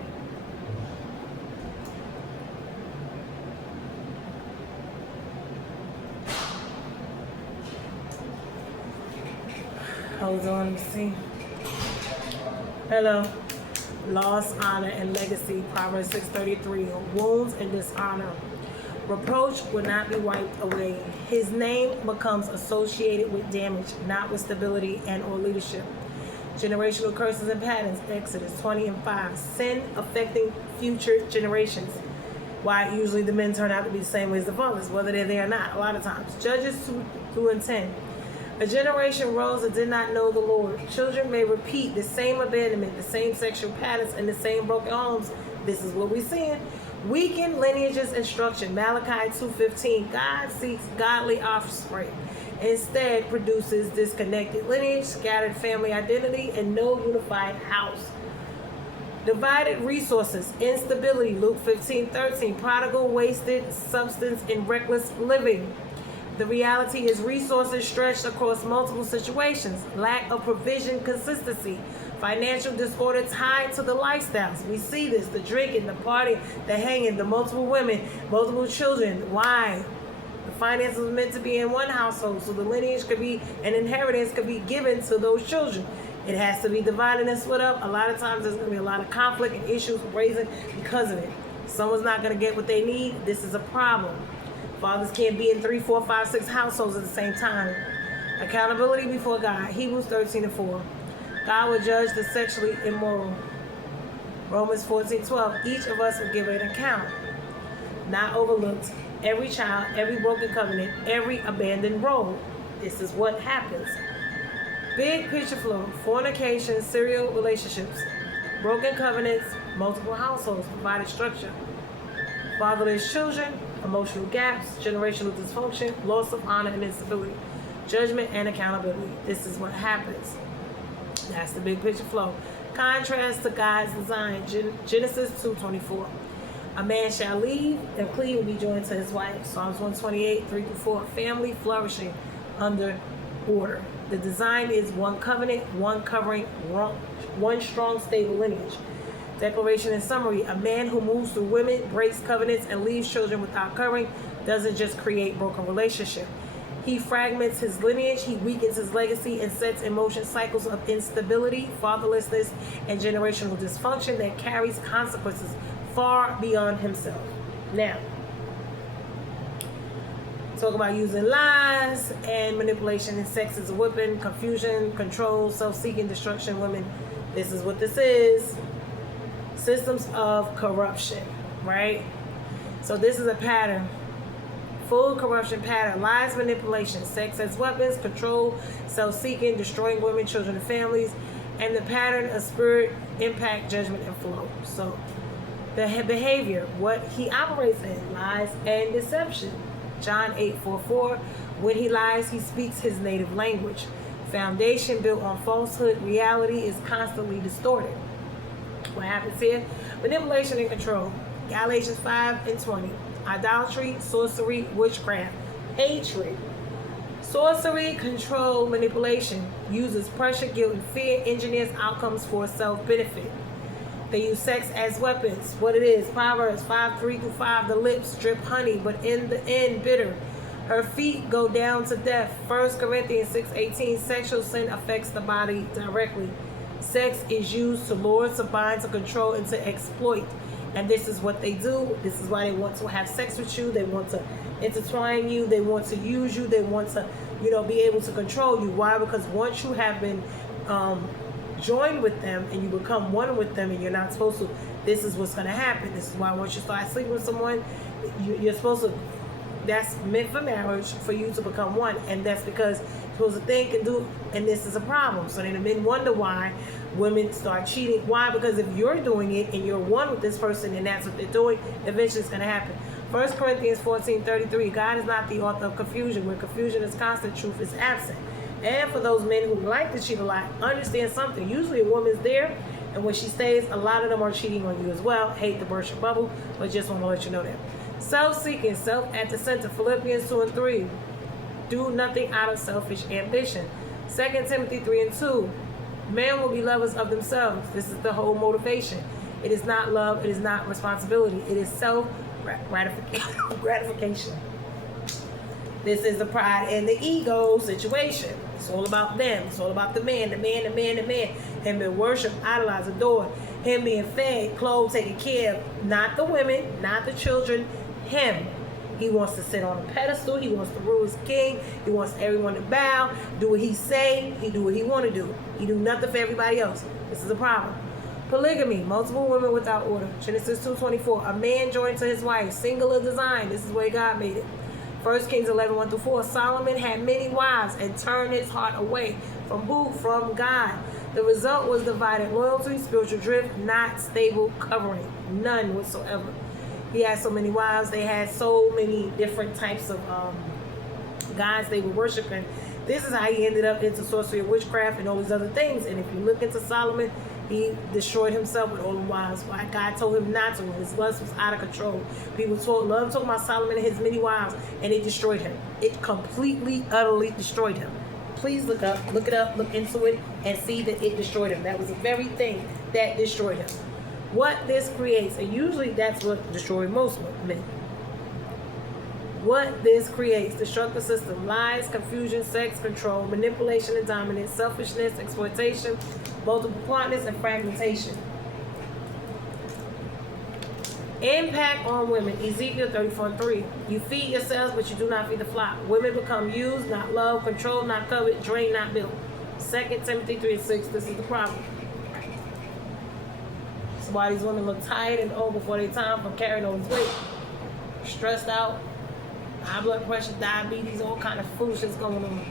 Hold on, let me see. Hello. Loss, honor, and legacy. Proverbs 6:33. Wounds and dishonor. Reproach will not be wiped away. His name becomes associated with damage, not with stability and or leadership. Generational curses and patterns. Exodus 20:5. Sin affecting future generations. Why usually the men turn out to be the same way as the fathers, whether they're there or not, a lot of times. Judges 2:10. A generation rose that did not know the Lord. Children may repeat the same abandonment, the same sexual patterns, and the same broken homes. This is what we're seeing. Weakened lineages instruction. Malachi 2:15. God seeks godly offspring. Instead produces disconnected lineage, scattered family identity, and no unified house. Divided resources. Instability. Luke 15:13. Prodigal wasted substance in reckless living. The reality is resources stretched across multiple situations. Lack of provision consistency. Financial disorder tied to the lifestyles. We see this, the drinking, the partying, the hanging, the multiple women, multiple children. Why? The finances were meant to be in one household, so the lineage could be, an inheritance could be given to those children. It has to be divided and split up. A lot of times there's going to be a lot of conflict and issues raising because of it. Someone's not going to get what they need. This is a problem. Fathers can't be in 3, 4, 5, 6 households at the same time. Accountability before God. Hebrews 13:4. God will judge the sexually immoral. Romans 14:12. Each of us will give an account. Not overlooked. Every child, every broken covenant, every abandoned role. This is what happens. Big picture flow. Fornication, serial relationships, broken covenants, multiple households, provided structure. Fatherless children, emotional gaps, generational dysfunction, loss of honor and instability, judgment and accountability. This is what happens. That's the big picture flow. Contrast to God's design. Genesis 2:24. A man shall leave and cleave and be joined to his wife. Psalms 128, 3-4. Family flourishing under order. The design is one covenant, one covering, one strong, stable lineage. Declaration and summary. A man who moves through women, breaks covenants, and leaves children without covering doesn't just create broken relationship. He fragments his lineage, he weakens his legacy, and sets in motion cycles of instability, fatherlessness, and generational dysfunction that carries consequences far beyond himself. Now, talk about using lies and manipulation and sex as a weapon, confusion, control, self-seeking, destruction, women. This is what this is. Systems of corruption, right? So this is a pattern. Full corruption pattern. Lies, manipulation, sex as weapons, control, self-seeking, destroying women, children, and families, and the pattern of spirit, impact, judgment, and flow. So the behavior, what he operates in, lies and deception. John 8:44. When he lies, he speaks his native language. Foundation built on falsehood. Reality is constantly distorted. What happens here? Manipulation and control. Galatians 5:20. Idolatry, sorcery, witchcraft, hatred. Sorcery, control, manipulation. Uses pressure, guilt, and fear. Engineers outcomes for self-benefit. They use sex as weapons. What it is. Proverbs 5:3-5. The lips drip honey, but in the end bitter. Her feet go down to death. 1 Corinthians 6:18. Sexual sin affects the body directly. Sex is used to lure, to bind, to control, and to exploit. And this is what they do. This is why they want to have sex with you. They want to intertwine you. They want to use you. They want to, be able to control you. Why? Because once you have been joined with them and you become one with them and you're not supposed to, this is what's going to happen. This is why once you start sleeping with someone, you're supposed to, that's meant for marriage, for you to become one. And that's because you're supposed to think and do, and this is a problem. So then the men wonder why women start cheating. Why? Because if you're doing it and you're one with this person and that's what they're doing, eventually it's going to happen. 1 Corinthians 14:33. God is not the author of confusion. Where confusion is constant, truth is absent. And for those men who like to cheat a lot, understand something. Usually a woman's there, and when she stays, a lot of them are cheating on you as well. Hate to burst your bubble, but just want to let you know that. Self-seeking, self at the center. Philippians 2:3. Do nothing out of selfish ambition. 2 Timothy 3:2. Men will be lovers of themselves. This is the whole motivation. It is not love. It is not responsibility. It is self-gratification. This is the pride and the ego situation. It's all about them. It's all about the man, the man, the man, the man. Him being worshipped, idolized, adored. Him being fed, clothed, taken care of. Not the women, not the children. Him. He wants to sit on a pedestal. He wants to rule as king. He wants everyone to bow. Do what he say. He do what he want to do. He do nothing for everybody else. This is a problem. Polygamy, multiple women without order. Genesis 2:24. A man joined to his wife, singular design. This is the way God made it. 1 Kings 11:1-4. Solomon had many wives and turned his heart away. From who? From God. The result was divided loyalty, spiritual drift, not stable covering. None whatsoever. He had so many wives. They had so many different types of gods they were worshiping. This is how he ended up into sorcery and witchcraft and all these other things. And if you look into Solomon, he destroyed himself with all the wives. Why God told him not to. His lust was out of control. People love talking about Solomon and his many wives, and it destroyed him. It completely, utterly destroyed him. Please look it up, look into it, and see that it destroyed him. That was the very thing that destroyed him. What this creates, and usually that's what destroys most men. What this creates: destructive system, lies, confusion, sex, control, manipulation and dominance, selfishness, exploitation, multiple partners, and fragmentation. Impact on women. Ezekiel 34:3. You feed yourselves, but you do not feed the flock. Women become used, not loved, controlled, not coveted, drained, not built. 2 Timothy 3:6. This is the problem. That's why these women look tired and old before their time from carrying all this weight. Stressed out, high blood pressure, diabetes, all kind of foolishness going on.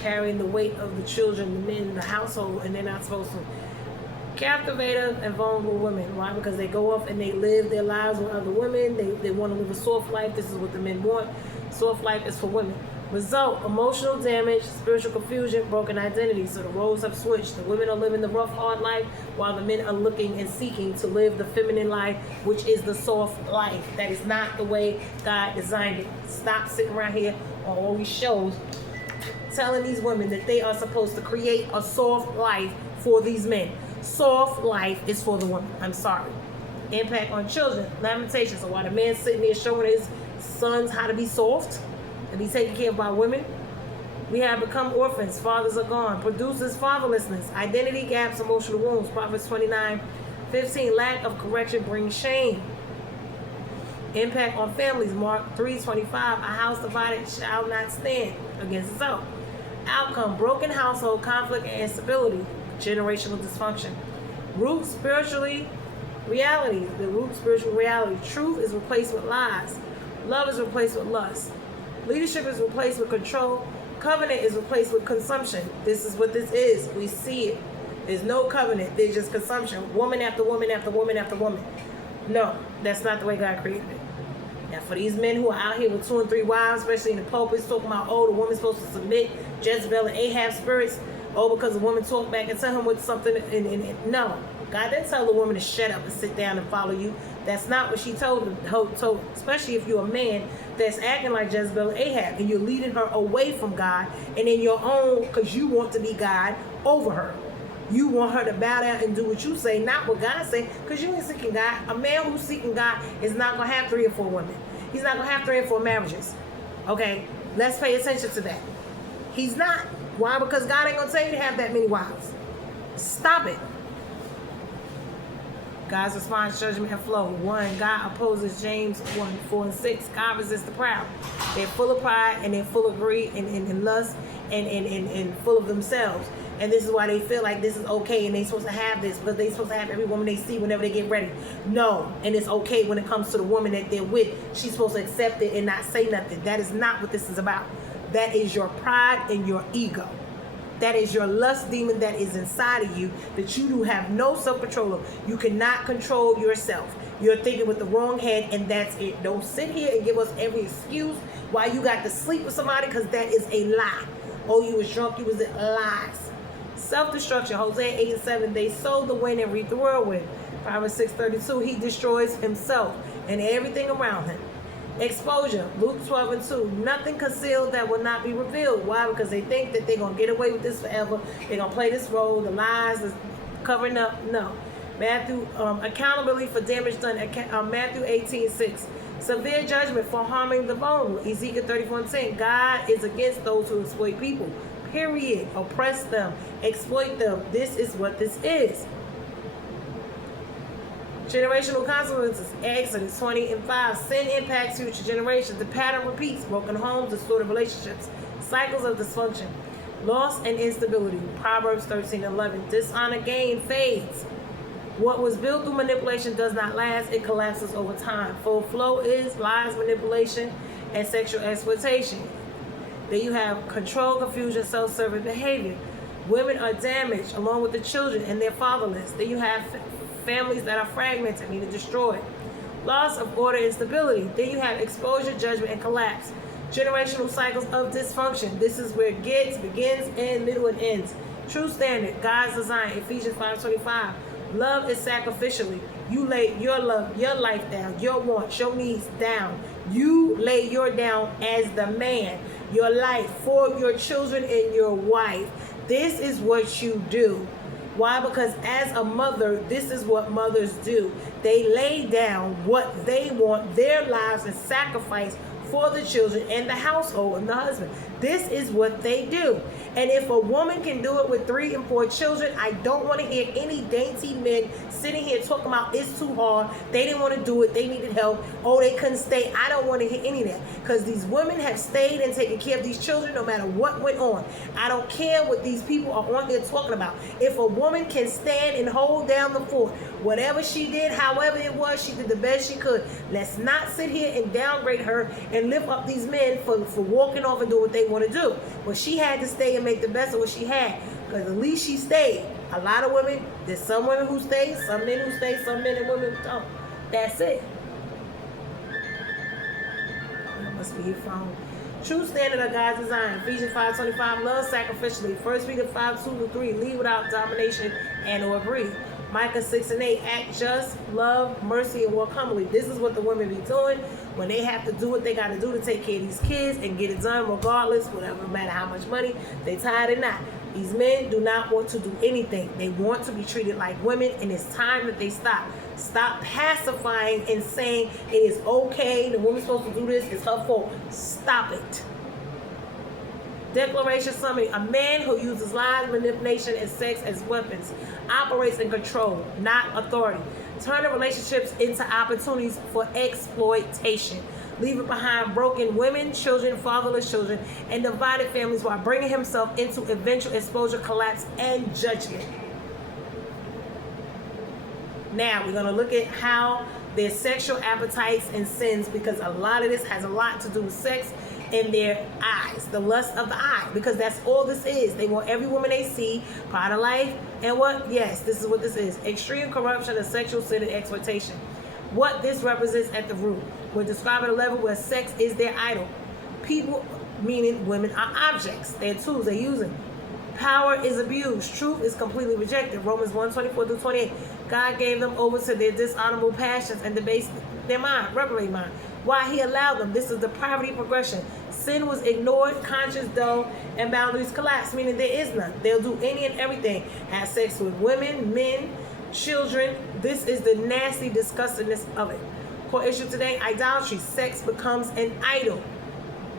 Carrying the weight of the children, the men in the household, and they're not supposed to. Captivative and vulnerable women. Why? Because they go off and they live their lives with other women. They want to live a soft life. This is what the men want. Soft life is for women. Result: emotional damage, spiritual confusion, broken identity. So the roles have switched. The women are living the rough, hard life, while the men are looking and seeking to live the feminine life, which is the soft life. That is not the way God designed it. Stop sitting around here on all these shows telling these women that they are supposed to create a soft life for these men. Soft life is for the woman. I'm sorry. Impact on children. Lamentations. So while the man's sitting there showing his sons how to be soft and be taken care of by women, we have become orphans. Fathers are gone. Produces fatherlessness. Identity gaps, emotional wounds. Proverbs 29:15. Lack of correction brings shame. Impact on families. Mark 3:25. A house divided shall not stand against itself. Outcome: broken household, conflict, and instability. Generational dysfunction. Root spiritually reality. The root spiritual reality. Truth is replaced with lies. Love is replaced with lust. Leadership is replaced with control. Covenant is replaced with consumption. This is what this is. We see it. There's no covenant. There's just consumption. Woman after woman after woman after woman. No, that's not the way God created it. Now, for these men who are out here with 2 and 3 wives, especially in the pulpits, talking about, oh, the woman's supposed to submit, Jezebel and Ahab spirits, oh, because the woman talked back and tell him with something, no. God didn't tell the woman to shut up and sit down and follow you. That's not what she told him, especially if you're a man that's acting like Jezebel and Ahab, and you're leading her away from God, and in your own, because you want to be God over her. You want her to bow down and do what you say, not what God say, because you ain't seeking God. A man who's seeking God is not going to have 3 or 4 women. He's not going to have 3 or 4 marriages. Okay? Let's pay attention to that. He's not. Why? Because God ain't going to tell you to have that many wives. Stop it. God's response, judgment, and flow. 1, God opposes James 1:4-6. God resists the proud. They're full of pride, and they're full of greed and lust and full of themselves. And this is why they feel like this is okay and they're supposed to have this, because they're supposed to have every woman they see whenever they get ready. No. And it's okay when it comes to the woman that they're with. She's supposed to accept it and not say nothing. That is not what this is about. That is your pride and your ego. That is your lust demon that is inside of you that you do have no self-control of. You cannot control yourself. You're thinking with the wrong head, and that's it. Don't sit here and give us every excuse why you got to sleep with somebody, because that is a lie. Oh, you was drunk, you was lies. Self-destruction. Hosea 8:7. They sow the wind and reap the whirlwind. Proverbs 6:32. He destroys himself and everything around him. Exposure. Luke 12:2. Nothing concealed that will not be revealed. Why? Because they think that they're going to get away with this forever. They're going to play this role, the lies, the covering up. No. Accountability for damage done. Matthew 18:6. Severe judgment for harming the vulnerable. Ezekiel 34:10. God is against those who exploit people. Period. Oppress them. Exploit them. This is what this is. Generational consequences. Exodus 20:5. Sin impacts future generations. The pattern repeats. Broken homes, distorted relationships, cycles of dysfunction, loss and instability. Proverbs 13:11. Dishonor gain fades. What was built through manipulation does not last. It collapses over time. Full flow is lies, manipulation, and sexual exploitation. Then you have control, confusion, self-serving behavior. Women are damaged along with the children and they're fatherless. Then you have families that are fragmented, meaning destroyed. Loss of order and stability. Then you have exposure, judgment, and collapse. Generational cycles of dysfunction. This is where it begins and middle and ends. True standard, God's design, Ephesians 5:25. Love is sacrificially. You lay your love, your life down, your wants, your needs down. You lay your down as the man, your life for your children and your wife. This is what you do. Why? Because as a mother, this is what mothers do. They lay down what they want, their lives, and sacrifice for the children and the household and the husband. This is what they do. And if a woman can do it with 3 and 4 children, I don't want to hear any dainty men sitting here talking about it's too hard. They didn't want to do it. They needed help. Oh, they couldn't stay. I don't want to hear any of that. Because these women have stayed and taken care of these children no matter what went on. I don't care what these people are on here talking about. If a woman can stand and hold down the fort, whatever she did, however it was, she did the best she could. Let's not sit here and downgrade her and lift up these men for walking off and doing what they want to do. But she had to stay and make the best of what she had, because at least she stayed. A lot of women, there's some women who stay, some men who stay, some men and women who don't. That's it. That must be your phone. True standard of God's design. Ephesians 5:25. Love sacrificially. 1 Peter 5:2-3. Lead without domination and or greed. Micah 6:8. Act just, love, mercy, and walk humbly. This is what the women be doing when they have to do what they got to do to take care of these kids and get it done regardless, whatever, no matter how much money, they tired or not. These men do not want to do anything. They want to be treated like women, and it's time that they stop. Stop pacifying and saying it is okay, the woman's supposed to do this, it's her fault. Stop it. Declaration summary. A man who uses lies, manipulation, and sex as weapons operates in control, not authority. Turning relationships into opportunities for exploitation. Leaving behind broken women, children, fatherless children, and divided families while bringing himself into eventual exposure, collapse, and judgment. Now, we're going to look at how their sexual appetites and sins, because a lot of this has a lot to do with sex in their eyes, the lust of the eye, because that's all this is. They want every woman they see, part of life, and what? Yes, this is what this is. Extreme corruption of sexual sin and exploitation. What this represents at the root. We're describing a level where sex is their idol. People, meaning women, are objects. They're tools, they use them. Power is abused. Truth is completely rejected. Romans 1:24-28. God gave them over to their dishonorable passions and debased their mind, reprobate mind. Why? He allowed them. This is the poverty progression. Sin was ignored, conscience dull, and boundaries collapsed, meaning there is none. They'll do any and everything. Have sex with women, men, children. This is the nasty disgustingness of it. Core issue today, idolatry. Sex becomes an idol.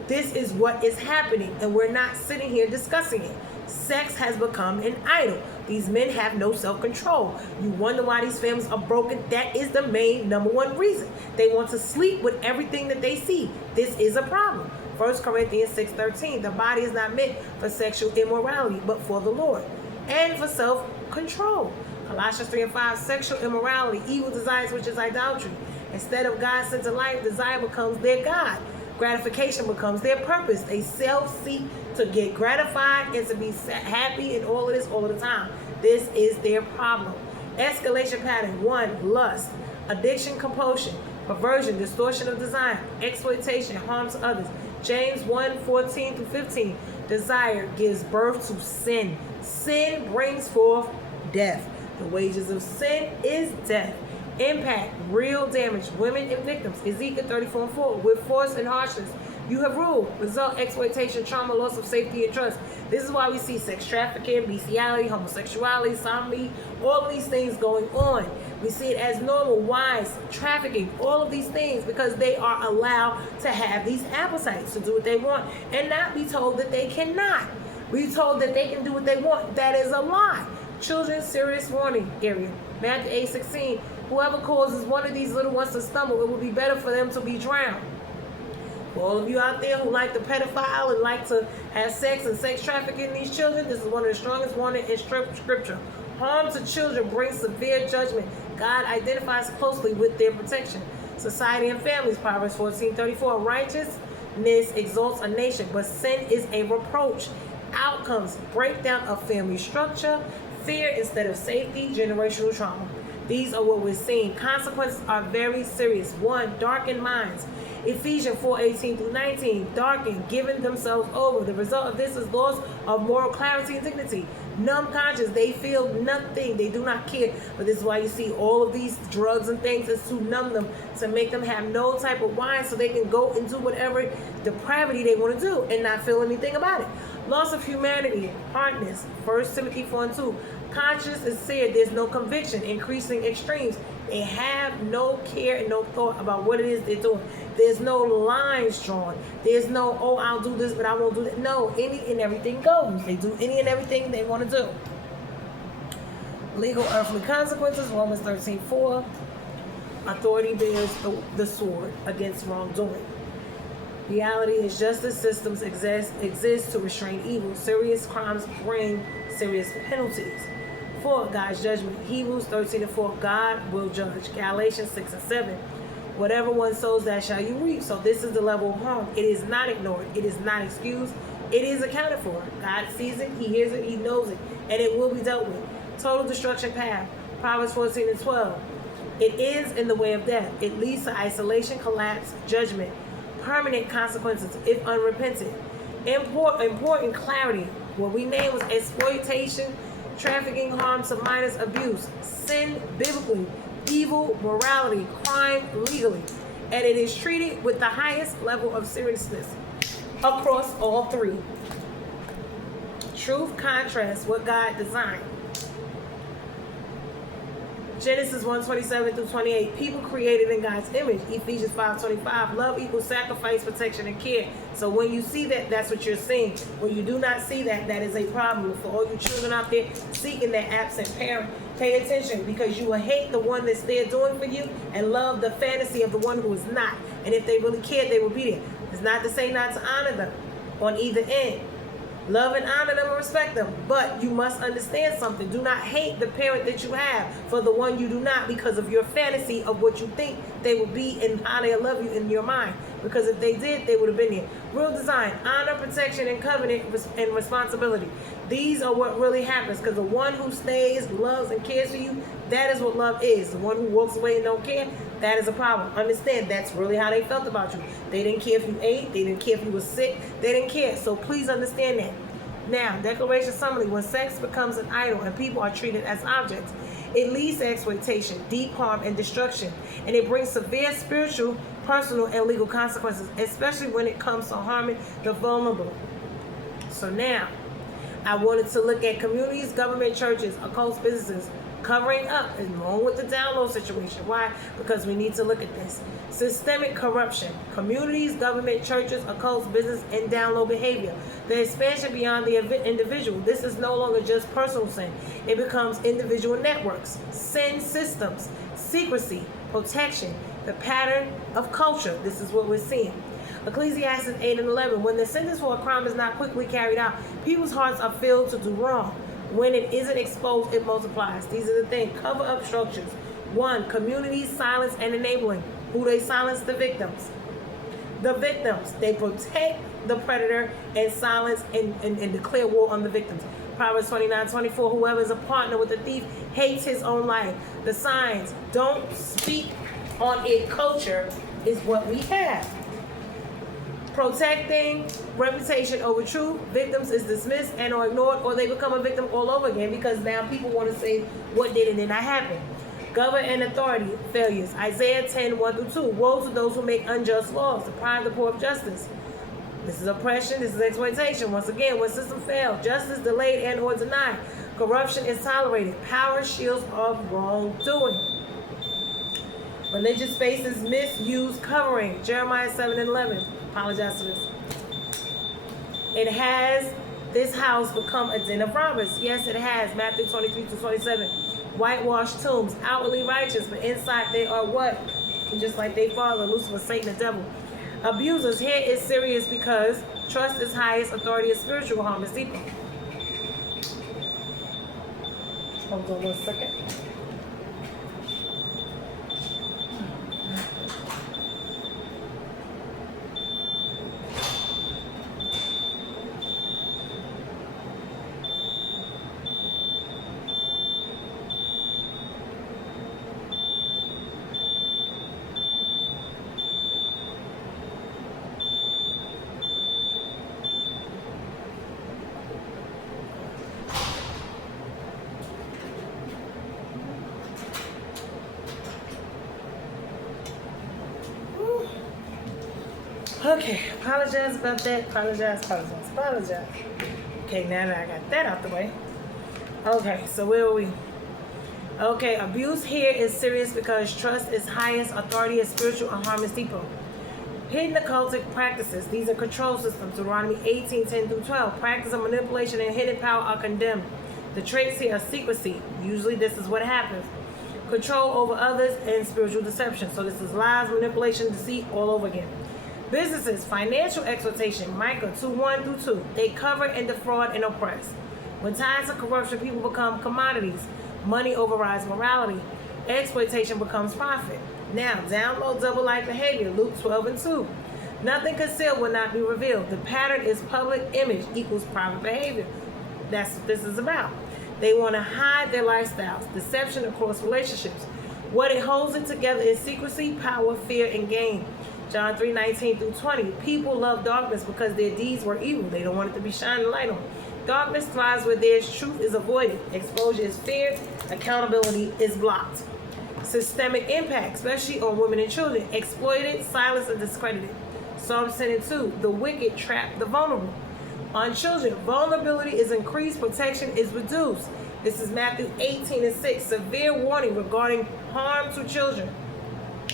This is what is happening, and we're not sitting here discussing it. Sex has become an idol. These men have no self-control. You wonder why these families are broken. That is the main number one reason. They want to sleep with everything that they see. This is a problem. 1 Corinthians 6:13. The body is not meant for sexual immorality, but for the Lord, and for self-control. Colossians 3:5. Sexual immorality, evil desires, which is idolatry. Instead of God's sense of life, desire becomes their God. Gratification becomes their purpose. They self-seek to get gratified and to be happy and all of this all of the time. This is their problem. Escalation pattern. 1. Lust. Addiction, compulsion. Perversion, distortion of design. Exploitation, harm to others. James 1:14-15. Desire gives birth to sin. Sin brings forth death. The wages of sin is death. Impact, real damage, women and victims. Ezekiel 34:4. With force and harshness, you have ruled. Result, exploitation, trauma, loss of safety and trust. This is why we see sex trafficking, bestiality, homosexuality, sodomy, all of these things going on. We see it as normal, wise, trafficking, all of these things, because they are allowed to have these appetites to do what they want and not be told that they cannot. Be told that they can do what they want. That is a lie. Children, serious warning area. Matthew 8:16. Whoever causes one of these little ones to stumble, it will be better for them to be drowned. For all of you out there who like to pedophile and like to have sex and sex trafficking these children, this is one of the strongest warnings in scripture. Harm to children brings severe judgment. God identifies closely with their protection. Society and families, Proverbs 14:34. Righteousness exalts a nation, but sin is a reproach. Outcomes, breakdown of family structure, fear instead of safety, generational trauma. These are what we're seeing. Consequences are very serious. 1. Darkened minds. Ephesians 4:18-19. Darkened, giving themselves over. The result of this is loss of moral clarity and dignity. Numb conscience. They feel nothing. They do not care. But this is why you see all of these drugs and things is to numb them, to make them have no type of wine so they can go into whatever depravity they want to do and not feel anything about it. Loss of humanity, hardness. 1 Timothy 4:2. Conscience is seared. There's no conviction. Increasing extremes. They have no care and no thought about what it is they're doing. There's no lines drawn. There's no, oh, I'll do this, but I won't do that. No, any and everything goes. They do any and everything they want to do. Legal earthly consequences, Romans 13:4. Authority bears the sword against wrongdoing. Reality is justice systems exist to restrain evil. Serious crimes bring serious penalties. 4. God's judgment. Hebrews 13:4. God will judge. Galatians 6:7. Whatever one sows, that shall you reap. So this is the level of harm. It is not ignored. It is not excused. It is accounted for. God sees it. He hears it. He knows it. And it will be dealt with. Total destruction path. Proverbs 14:12. It is in the way of death. It leads to isolation, collapse, judgment, permanent consequences if unrepented. Important clarity. What we named was exploitation, trafficking, harm to minors, abuse, sin biblically, evil morality, crime legally, and it is treated with the highest level of seriousness across all three. Truth contrasts what God designed. Genesis 1:27-28. People created in God's image. Ephesians 5:25. Love equals sacrifice, protection, and care. So when you see that, that's what you're seeing. When you do not see that, that is a problem. For all you children out there seeking their absent parent, pay attention, because you will hate the one that's there doing for you and love the fantasy of the one who is not. And if they really cared, they would be there. It's not to say not to honor them on either end. Love and honor them and respect them. But you must understand something. Do not hate the parent that you have for the one you do not, because of your fantasy of what you think they would be and how they love you in your mind. Because if they did, they would have been here. Real design, honor, protection, and covenant and responsibility. These are what really happens, because the one who stays, loves, and cares for you, that is what love is. The one who walks away and don't care, that is a problem. Understand, that's really how they felt about you. They didn't care if you ate. They didn't care if you were sick. They didn't care. So please understand that. Now, declaration summary. When sex becomes an idol and people are treated as objects, it leads to exploitation, deep harm, and destruction. And it brings severe spiritual, personal, and legal consequences, especially when it comes to harming the vulnerable. So now, I wanted to look at communities, government, churches, occult businesses, covering up, along with the download situation. Why? Because we need to look at this. Systemic corruption. Communities, government, churches, occult business, and download behavior. The expansion beyond the individual. This is no longer just personal sin. It becomes individual networks, sin systems, secrecy, protection, the pattern of culture. This is what we're seeing. Ecclesiastes 8:11. When the sentence for a crime is not quickly carried out, people's hearts are filled to do wrong. When it isn't exposed, it multiplies. These are the things. Cover up structures. 1. Communities, silence, and enabling. Who they silence? The victims. The victims. They protect the predator and silence and declare war on the victims. Proverbs 29:24. Whoever is a partner with a thief hates his own life. The signs. Don't speak on it. Culture is what we have. Protecting reputation over truth. Victims is dismissed and or ignored, or they become a victim all over again, because now people want to say what did and did not happen. Government and authority failures. Isaiah 10:1-2. Woe to those who make unjust laws, deprive the poor of justice. This is oppression. This is exploitation. Once again, when system failed, justice delayed and or denied, corruption is tolerated. Power shields of wrongdoing. Religious spaces misuse covering. Jeremiah 7:11. Apologize for this. This house become a den of robbers. Yes, it has. Matthew 23-27. Whitewashed tombs, outwardly righteous, but inside they are what? Just like they father, Lucifer, Satan, the devil. Abusers, here is serious because trust is highest, authority is spiritual, harm is deeper. Hold on 1 second. Okay, apologize about that. Apologize. Okay, now that I got that out the way. Okay, so where are we? Okay, abuse here is serious because trust is highest, authority is spiritual, and harm is deeper. Hidden occultic practices. These are control systems. Deuteronomy 18:10-12. Practice of manipulation and hidden power are condemned. The traits here are secrecy. Usually this is what happens. Control over others and spiritual deception. So this is lies, manipulation, deceit all over again. Businesses, financial exploitation, Micah 2:1-2. They cover and defraud and oppress. When tied to corruption, people become commodities. Money overrides morality. Exploitation becomes profit. Now, download double-like behavior, Luke 12:2. Nothing concealed will not be revealed. The pattern is public image equals private behavior. That's what this is about. They want to hide their lifestyles, deception across relationships. What it holds it together is secrecy, power, fear, and gain. John 3:19-20. People love darkness because their deeds were evil. They don't want it to be shining light on. Darkness thrives where there's truth is avoided. Exposure is feared. Accountability is blocked. Systemic impact, especially on women and children. Exploited, silenced, and discredited. Psalm 10:2. The wicked trap the vulnerable. On children, vulnerability is increased, protection is reduced. This is Matthew 18:6. Severe warning regarding harm to children.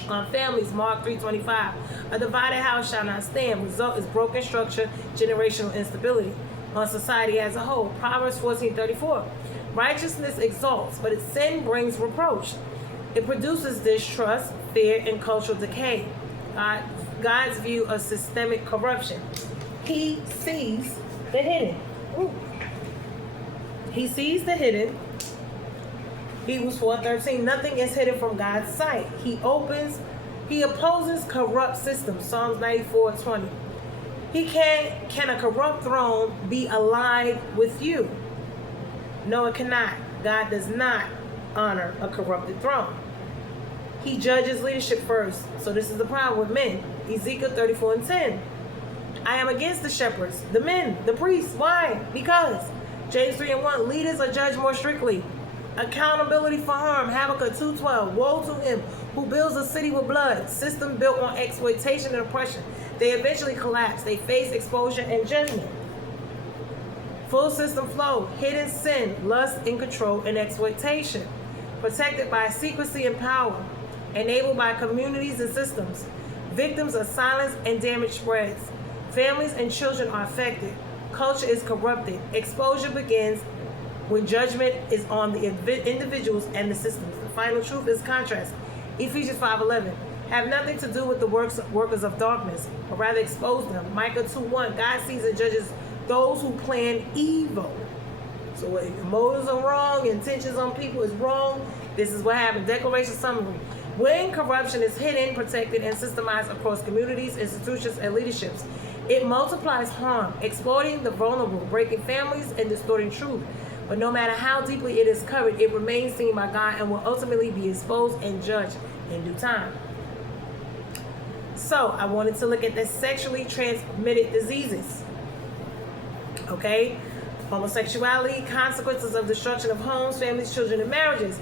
On families, Mark 3:25. A divided house shall not stand. Result is broken structure, generational instability. On society as a whole, Proverbs 14:34. Righteousness exalts, but its sin brings reproach. It produces distrust, fear, and cultural decay. God's view of systemic corruption. He sees the hidden. Ooh. He sees the hidden. Hebrews 4:13. Nothing is hidden from God's sight. He opposes corrupt systems. Psalms 94:20. Can a corrupt throne be allied with you? No, it cannot. God does not honor a corrupted throne. He judges leadership first. So this is the problem with men. Ezekiel 34:10. I am against the shepherds, the men, the priests. Why? Because James 3:1. Leaders are judged more strictly. Accountability for harm. Habakkuk 2:12. Woe to him who builds a city with blood. System built on exploitation and oppression. They eventually collapse. They face exposure and judgment. Full system flow. Hidden sin, lust and control and exploitation. Protected by secrecy and power. Enabled by communities and systems. Victims are silenced and damage spreads. Families and children are affected. Culture is corrupted. Exposure begins when judgment is on the individuals and the systems. The final truth is contrast. Ephesians 5:11. Have nothing to do with the workers of darkness, but rather expose them. Micah 2:1. God sees and judges those who plan evil. So when motives are wrong, intentions on people is wrong, this is what happened. Declaration summary. When corruption is hidden, protected, and systemized across communities, institutions, and leaderships, it multiplies harm, exploiting the vulnerable, breaking families, and distorting truth. But no matter how deeply it is covered, it remains seen by God and will ultimately be exposed and judged in due time. So I wanted to look at the sexually transmitted diseases. Okay? Homosexuality, consequences of destruction of homes, families, children, and marriages.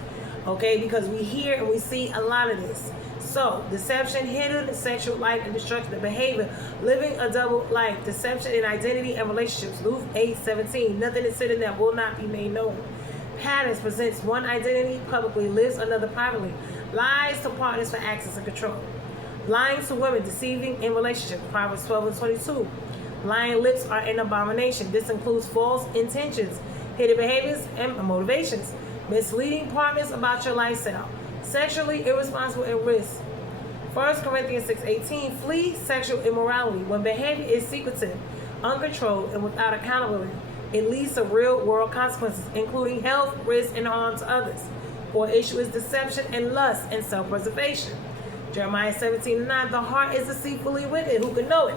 Okay? Because we hear and we see a lot of this. So, deception, hidden sexual life and destructive behavior, living a double life, deception in identity and relationships. Luke 8:17. Nothing is hidden that will not be made known. Patterns presents one identity publicly, lives another privately. Lies to partners for access and control. Lying to women, deceiving in relationships. Proverbs 12:22. Lying lips are an abomination. This includes false intentions, hidden behaviors, and motivations. Misleading partners about your lifestyle. Sexually irresponsible and risk. 1 Corinthians 6:18. Flee sexual immorality. When behavior is secretive, uncontrolled, and without accountability, it leads to real-world consequences, including health, risk, and harm to others. Or issue is deception and lust and self-preservation. Jeremiah 17:9. The heart is deceitfully wicked. Who can know it?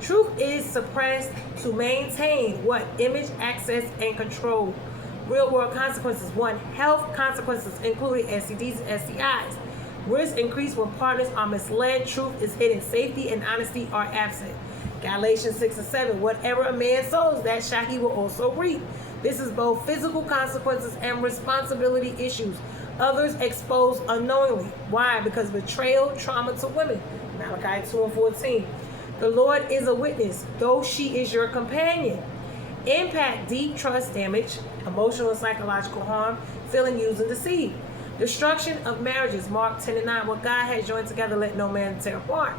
Truth is suppressed to maintain what? Image, access, and control. Real-world consequences. 1. Health consequences, including STDs and STIs. Risk increase when partners are misled. Truth is hidden. Safety and honesty are absent. Galatians 6:7. Whatever a man sows, that shall he will also reap. This is both physical consequences and responsibility issues. Others exposed unknowingly. Why? Because betrayal, trauma to women. Malachi 2:14. The Lord is a witness, though she is your companion. Impact, deep trust damage, emotional and psychological harm, feeling used and deceived. Destruction of marriages, Mark 10:9. What God has joined together, let no man tear apart.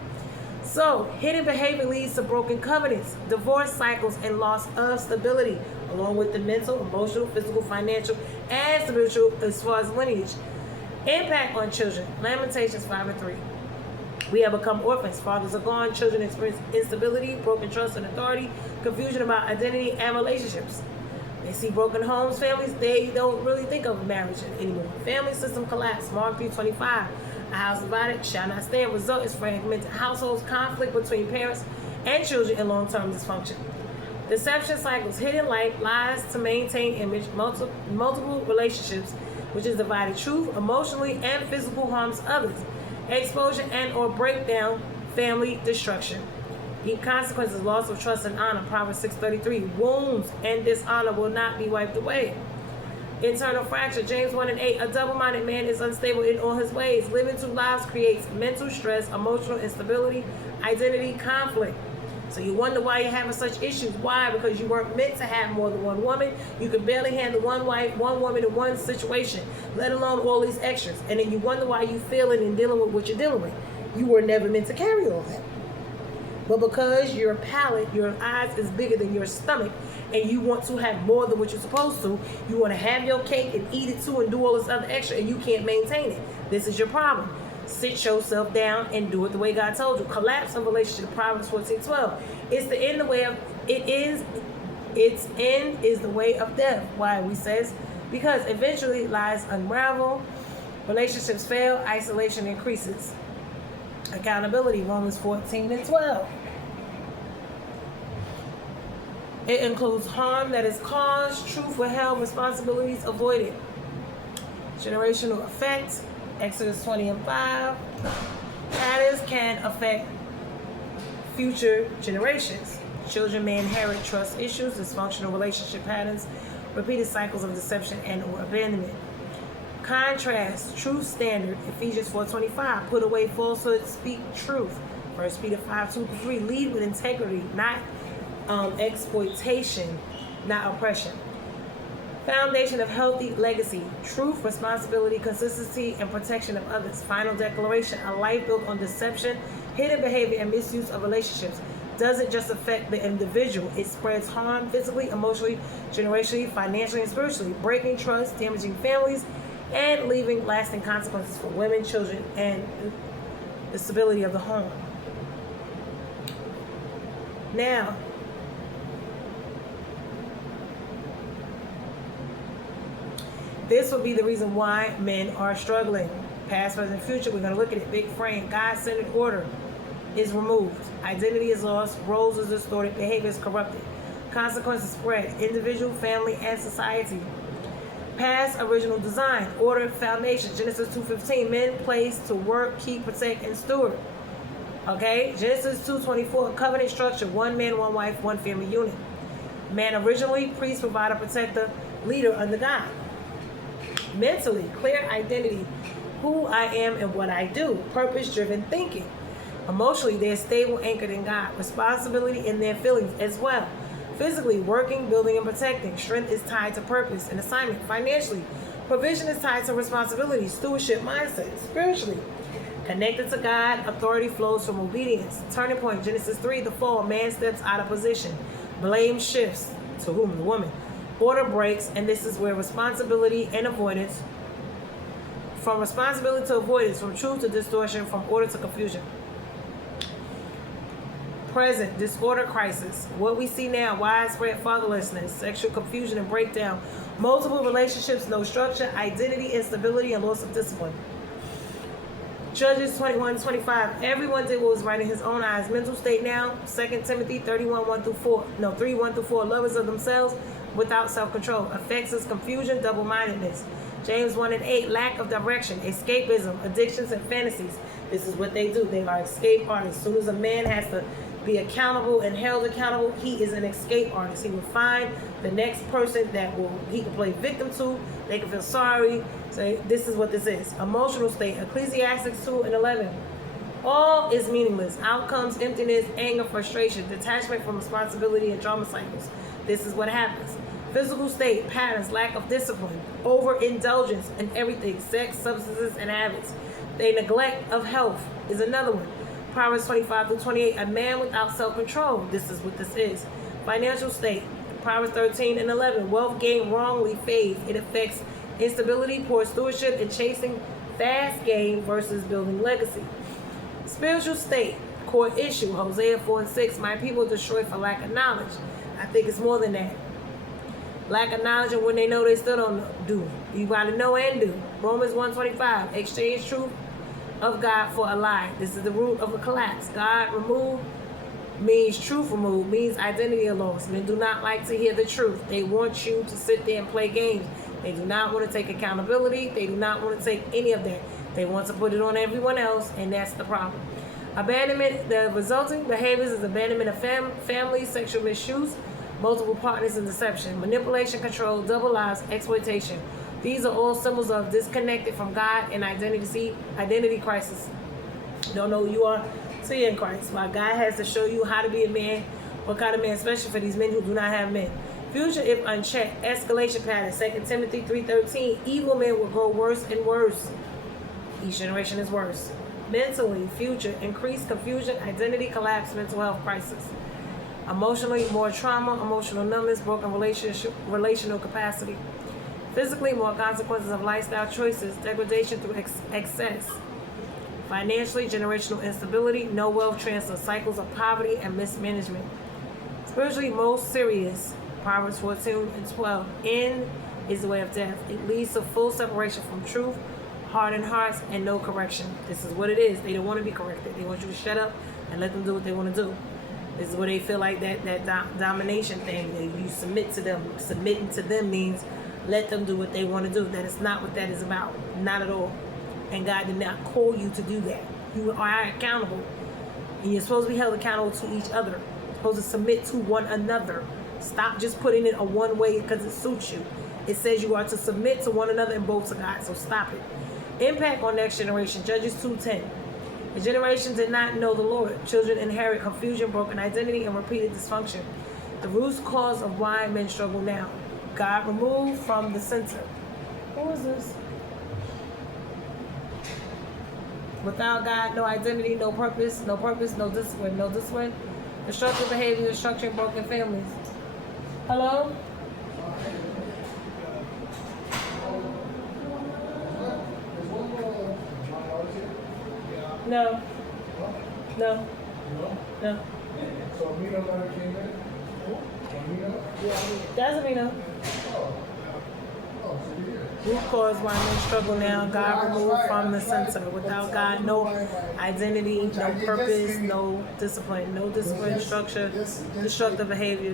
So, hidden behavior leads to broken covenants, divorce cycles, and loss of stability, along with the mental, emotional, physical, financial, and spiritual as far as lineage. Impact on children, Lamentations 5:3. We have become orphans. Fathers are gone. Children experience instability, broken trust and authority, confusion about identity and relationships. They see broken homes, families. They don't really think of marriage anymore. Family system collapse. Mark 3:25. A house divided shall not stand. Result is fragmented households, conflict between parents and children, and long-term dysfunction. Deception cycles, hidden life, lies to maintain image, multiple relationships, which is divided truth, emotionally and physical harms others. Exposure and or breakdown, family destruction. Deep consequences, loss of trust and honor. Proverbs 6:33. Wounds and dishonor will not be wiped away. Internal fracture, James 1:8. A double-minded man is unstable in all his ways. Living two lives creates mental stress, emotional instability, identity conflict. So you wonder why you're having such issues. Why? Because you weren't meant to have more than one woman. You can barely handle one wife, one woman in one situation, let alone all these extras. And then you wonder why you're feeling and dealing with what you're dealing with. You were never meant to carry all that. But because your palate, your eyes is bigger than your stomach, and you want to have more than what you're supposed to, you want to have your cake and eat it too and do all this other extra, and you can't maintain it. This is your problem. Sit yourself down and do it the way God told you. Collapse of relationship, Proverbs 14:12. It's the end, the way of its end is the way of death. Why? We says because eventually lies unravel, relationships fail, isolation increases. Accountability, Romans 14:12. It includes harm that is caused, truth withheld, responsibilities avoided. Generational effect, Exodus 20:5. Patterns can affect future generations. Children may inherit trust issues, dysfunctional relationship patterns, repeated cycles of deception and or abandonment. Contrast, truth standard, Ephesians 4:25. Put away falsehood, speak truth. 1 Peter 5:2-3. Lead with integrity, not exploitation, not oppression. Foundation of healthy legacy, truth, responsibility, consistency, and protection of others. Final declaration, a life built on deception, hidden behavior, and misuse of relationships doesn't just affect the individual, it spreads harm physically, emotionally, generationally, financially, and spiritually, breaking trust, damaging families, and leaving lasting consequences for women, children, and the stability of the home. Now, this will be the reason why men are struggling. Past, present, future, we're going to look at it. Big frame, God-centered order is removed. Identity is lost. Roles is distorted. Behavior is corrupted. Consequences spread. Individual, family, and society. Past, original design. Order, foundation. Genesis 2:15. Men placed to work, keep, protect, and steward. Okay? Genesis 2:24. Covenant structure. One man, one wife, one family unit. Man originally, priest, provider, protector, leader under God. Mentally, clear identity, who I am and what I do. Purpose-driven thinking. Emotionally, they're stable, anchored in God. Responsibility in their feelings as well. Physically, working, building, and protecting. Strength is tied to purpose and assignment. Financially, provision is tied to responsibility, stewardship, mindset. Spiritually, connected to God, authority flows from obedience. Turning point, Genesis 3, the fall. Man steps out of position. Blame shifts. To whom? The woman. Order breaks, and this is where responsibility and avoidance. From responsibility to avoidance, from truth to distortion, from order to confusion. Present, disorder, crisis. What we see now, widespread fatherlessness, sexual confusion and breakdown, multiple relationships, no structure, identity, instability, and loss of discipline. Judges 21-25. Everyone did what was right in his own eyes. Mental state now, 2 Timothy 3:1-4. Lovers of themselves without self-control. Affects us confusion, double-mindedness. James 1:8. Lack of direction, escapism, addictions, and fantasies. This is what they do. They are escape artists. As soon as a man has to be accountable and held accountable, he is an escape artist. He will find the next person that he can play victim to. They can feel sorry. So this is what this is. Emotional state, Ecclesiastes 2:11. All is meaningless. Outcomes, emptiness, anger, frustration, detachment from responsibility, and drama cycles. This is what happens. Physical state, patterns, lack of discipline, overindulgence in everything, sex, substances, and habits. The neglect of health is another one. Proverbs 25-28, a man without self-control. This is what this is. Financial state, Proverbs 13:11, wealth gained wrongly fades. It affects instability, poor stewardship, and chasing fast gain versus building legacy. Spiritual state, core issue, Hosea 4:6, my people destroyed for lack of knowledge. I think it's more than that. Lack of knowledge, and when they know, they still don't do. You gotta know and do. Romans 1:25, exchange truth of God for a lie. This is the root of a collapse. God removed means truth removed, means identity lost. Men do not like to hear the truth. They want you to sit there and play games. They do not want to take accountability. They do not want to take any of that. They want to put it on everyone else, and that's the problem. Abandonment, the resulting behaviors is abandonment of family, sexual misuse, multiple partners, and deception, manipulation, control, double lives, exploitation. These are all symbols of disconnected from God and identity crisis. Don't know who you are till you're in Christ. Why God has to show you how to be a man, what kind of man, especially for these men who do not have men. Future, if unchecked, escalation pattern, 2 Timothy 3:13, evil men will grow worse and worse. Each generation is worse. Mentally, future, increased confusion, identity collapse, mental health crisis. Emotionally, more trauma, emotional numbness, broken relational capacity. Physically, more consequences of lifestyle choices, degradation through excess. Financially, generational instability, no wealth transfer, cycles of poverty and mismanagement. Spiritually, most serious, Proverbs 14:12, end is the way of death. It leads to full separation from truth, hardened hearts, and no correction. This is what it is. They don't want to be corrected. They want you to shut up and let them do what they want to do. This is where they feel like that domination thing, that you submit to them. Submitting to them means let them do what they want to do. That is not what that is about. Not at all. And God did not call you to do that. You are accountable. And you're supposed to be held accountable to each other. You're supposed to submit to one another. Stop just putting it a one way because it suits you. It says you are to submit to one another and both to God. So stop it. Impact on next generation. Judges 2:10. The generation did not know the Lord. Children inherit confusion, broken identity, and repeated dysfunction. The root cause of why men struggle now. God removed from the center. Who is this? Without God, no identity, no purpose, no discipline, no discipline. Destructive behavior, destruction, broken families. Hello? No. No. No. So Amina never came in? Amina? That's Amina. Oh, so you did. Root cause why men struggle now. God removed from the center. Without God, no identity, no purpose, no discipline, structure, destructive behavior.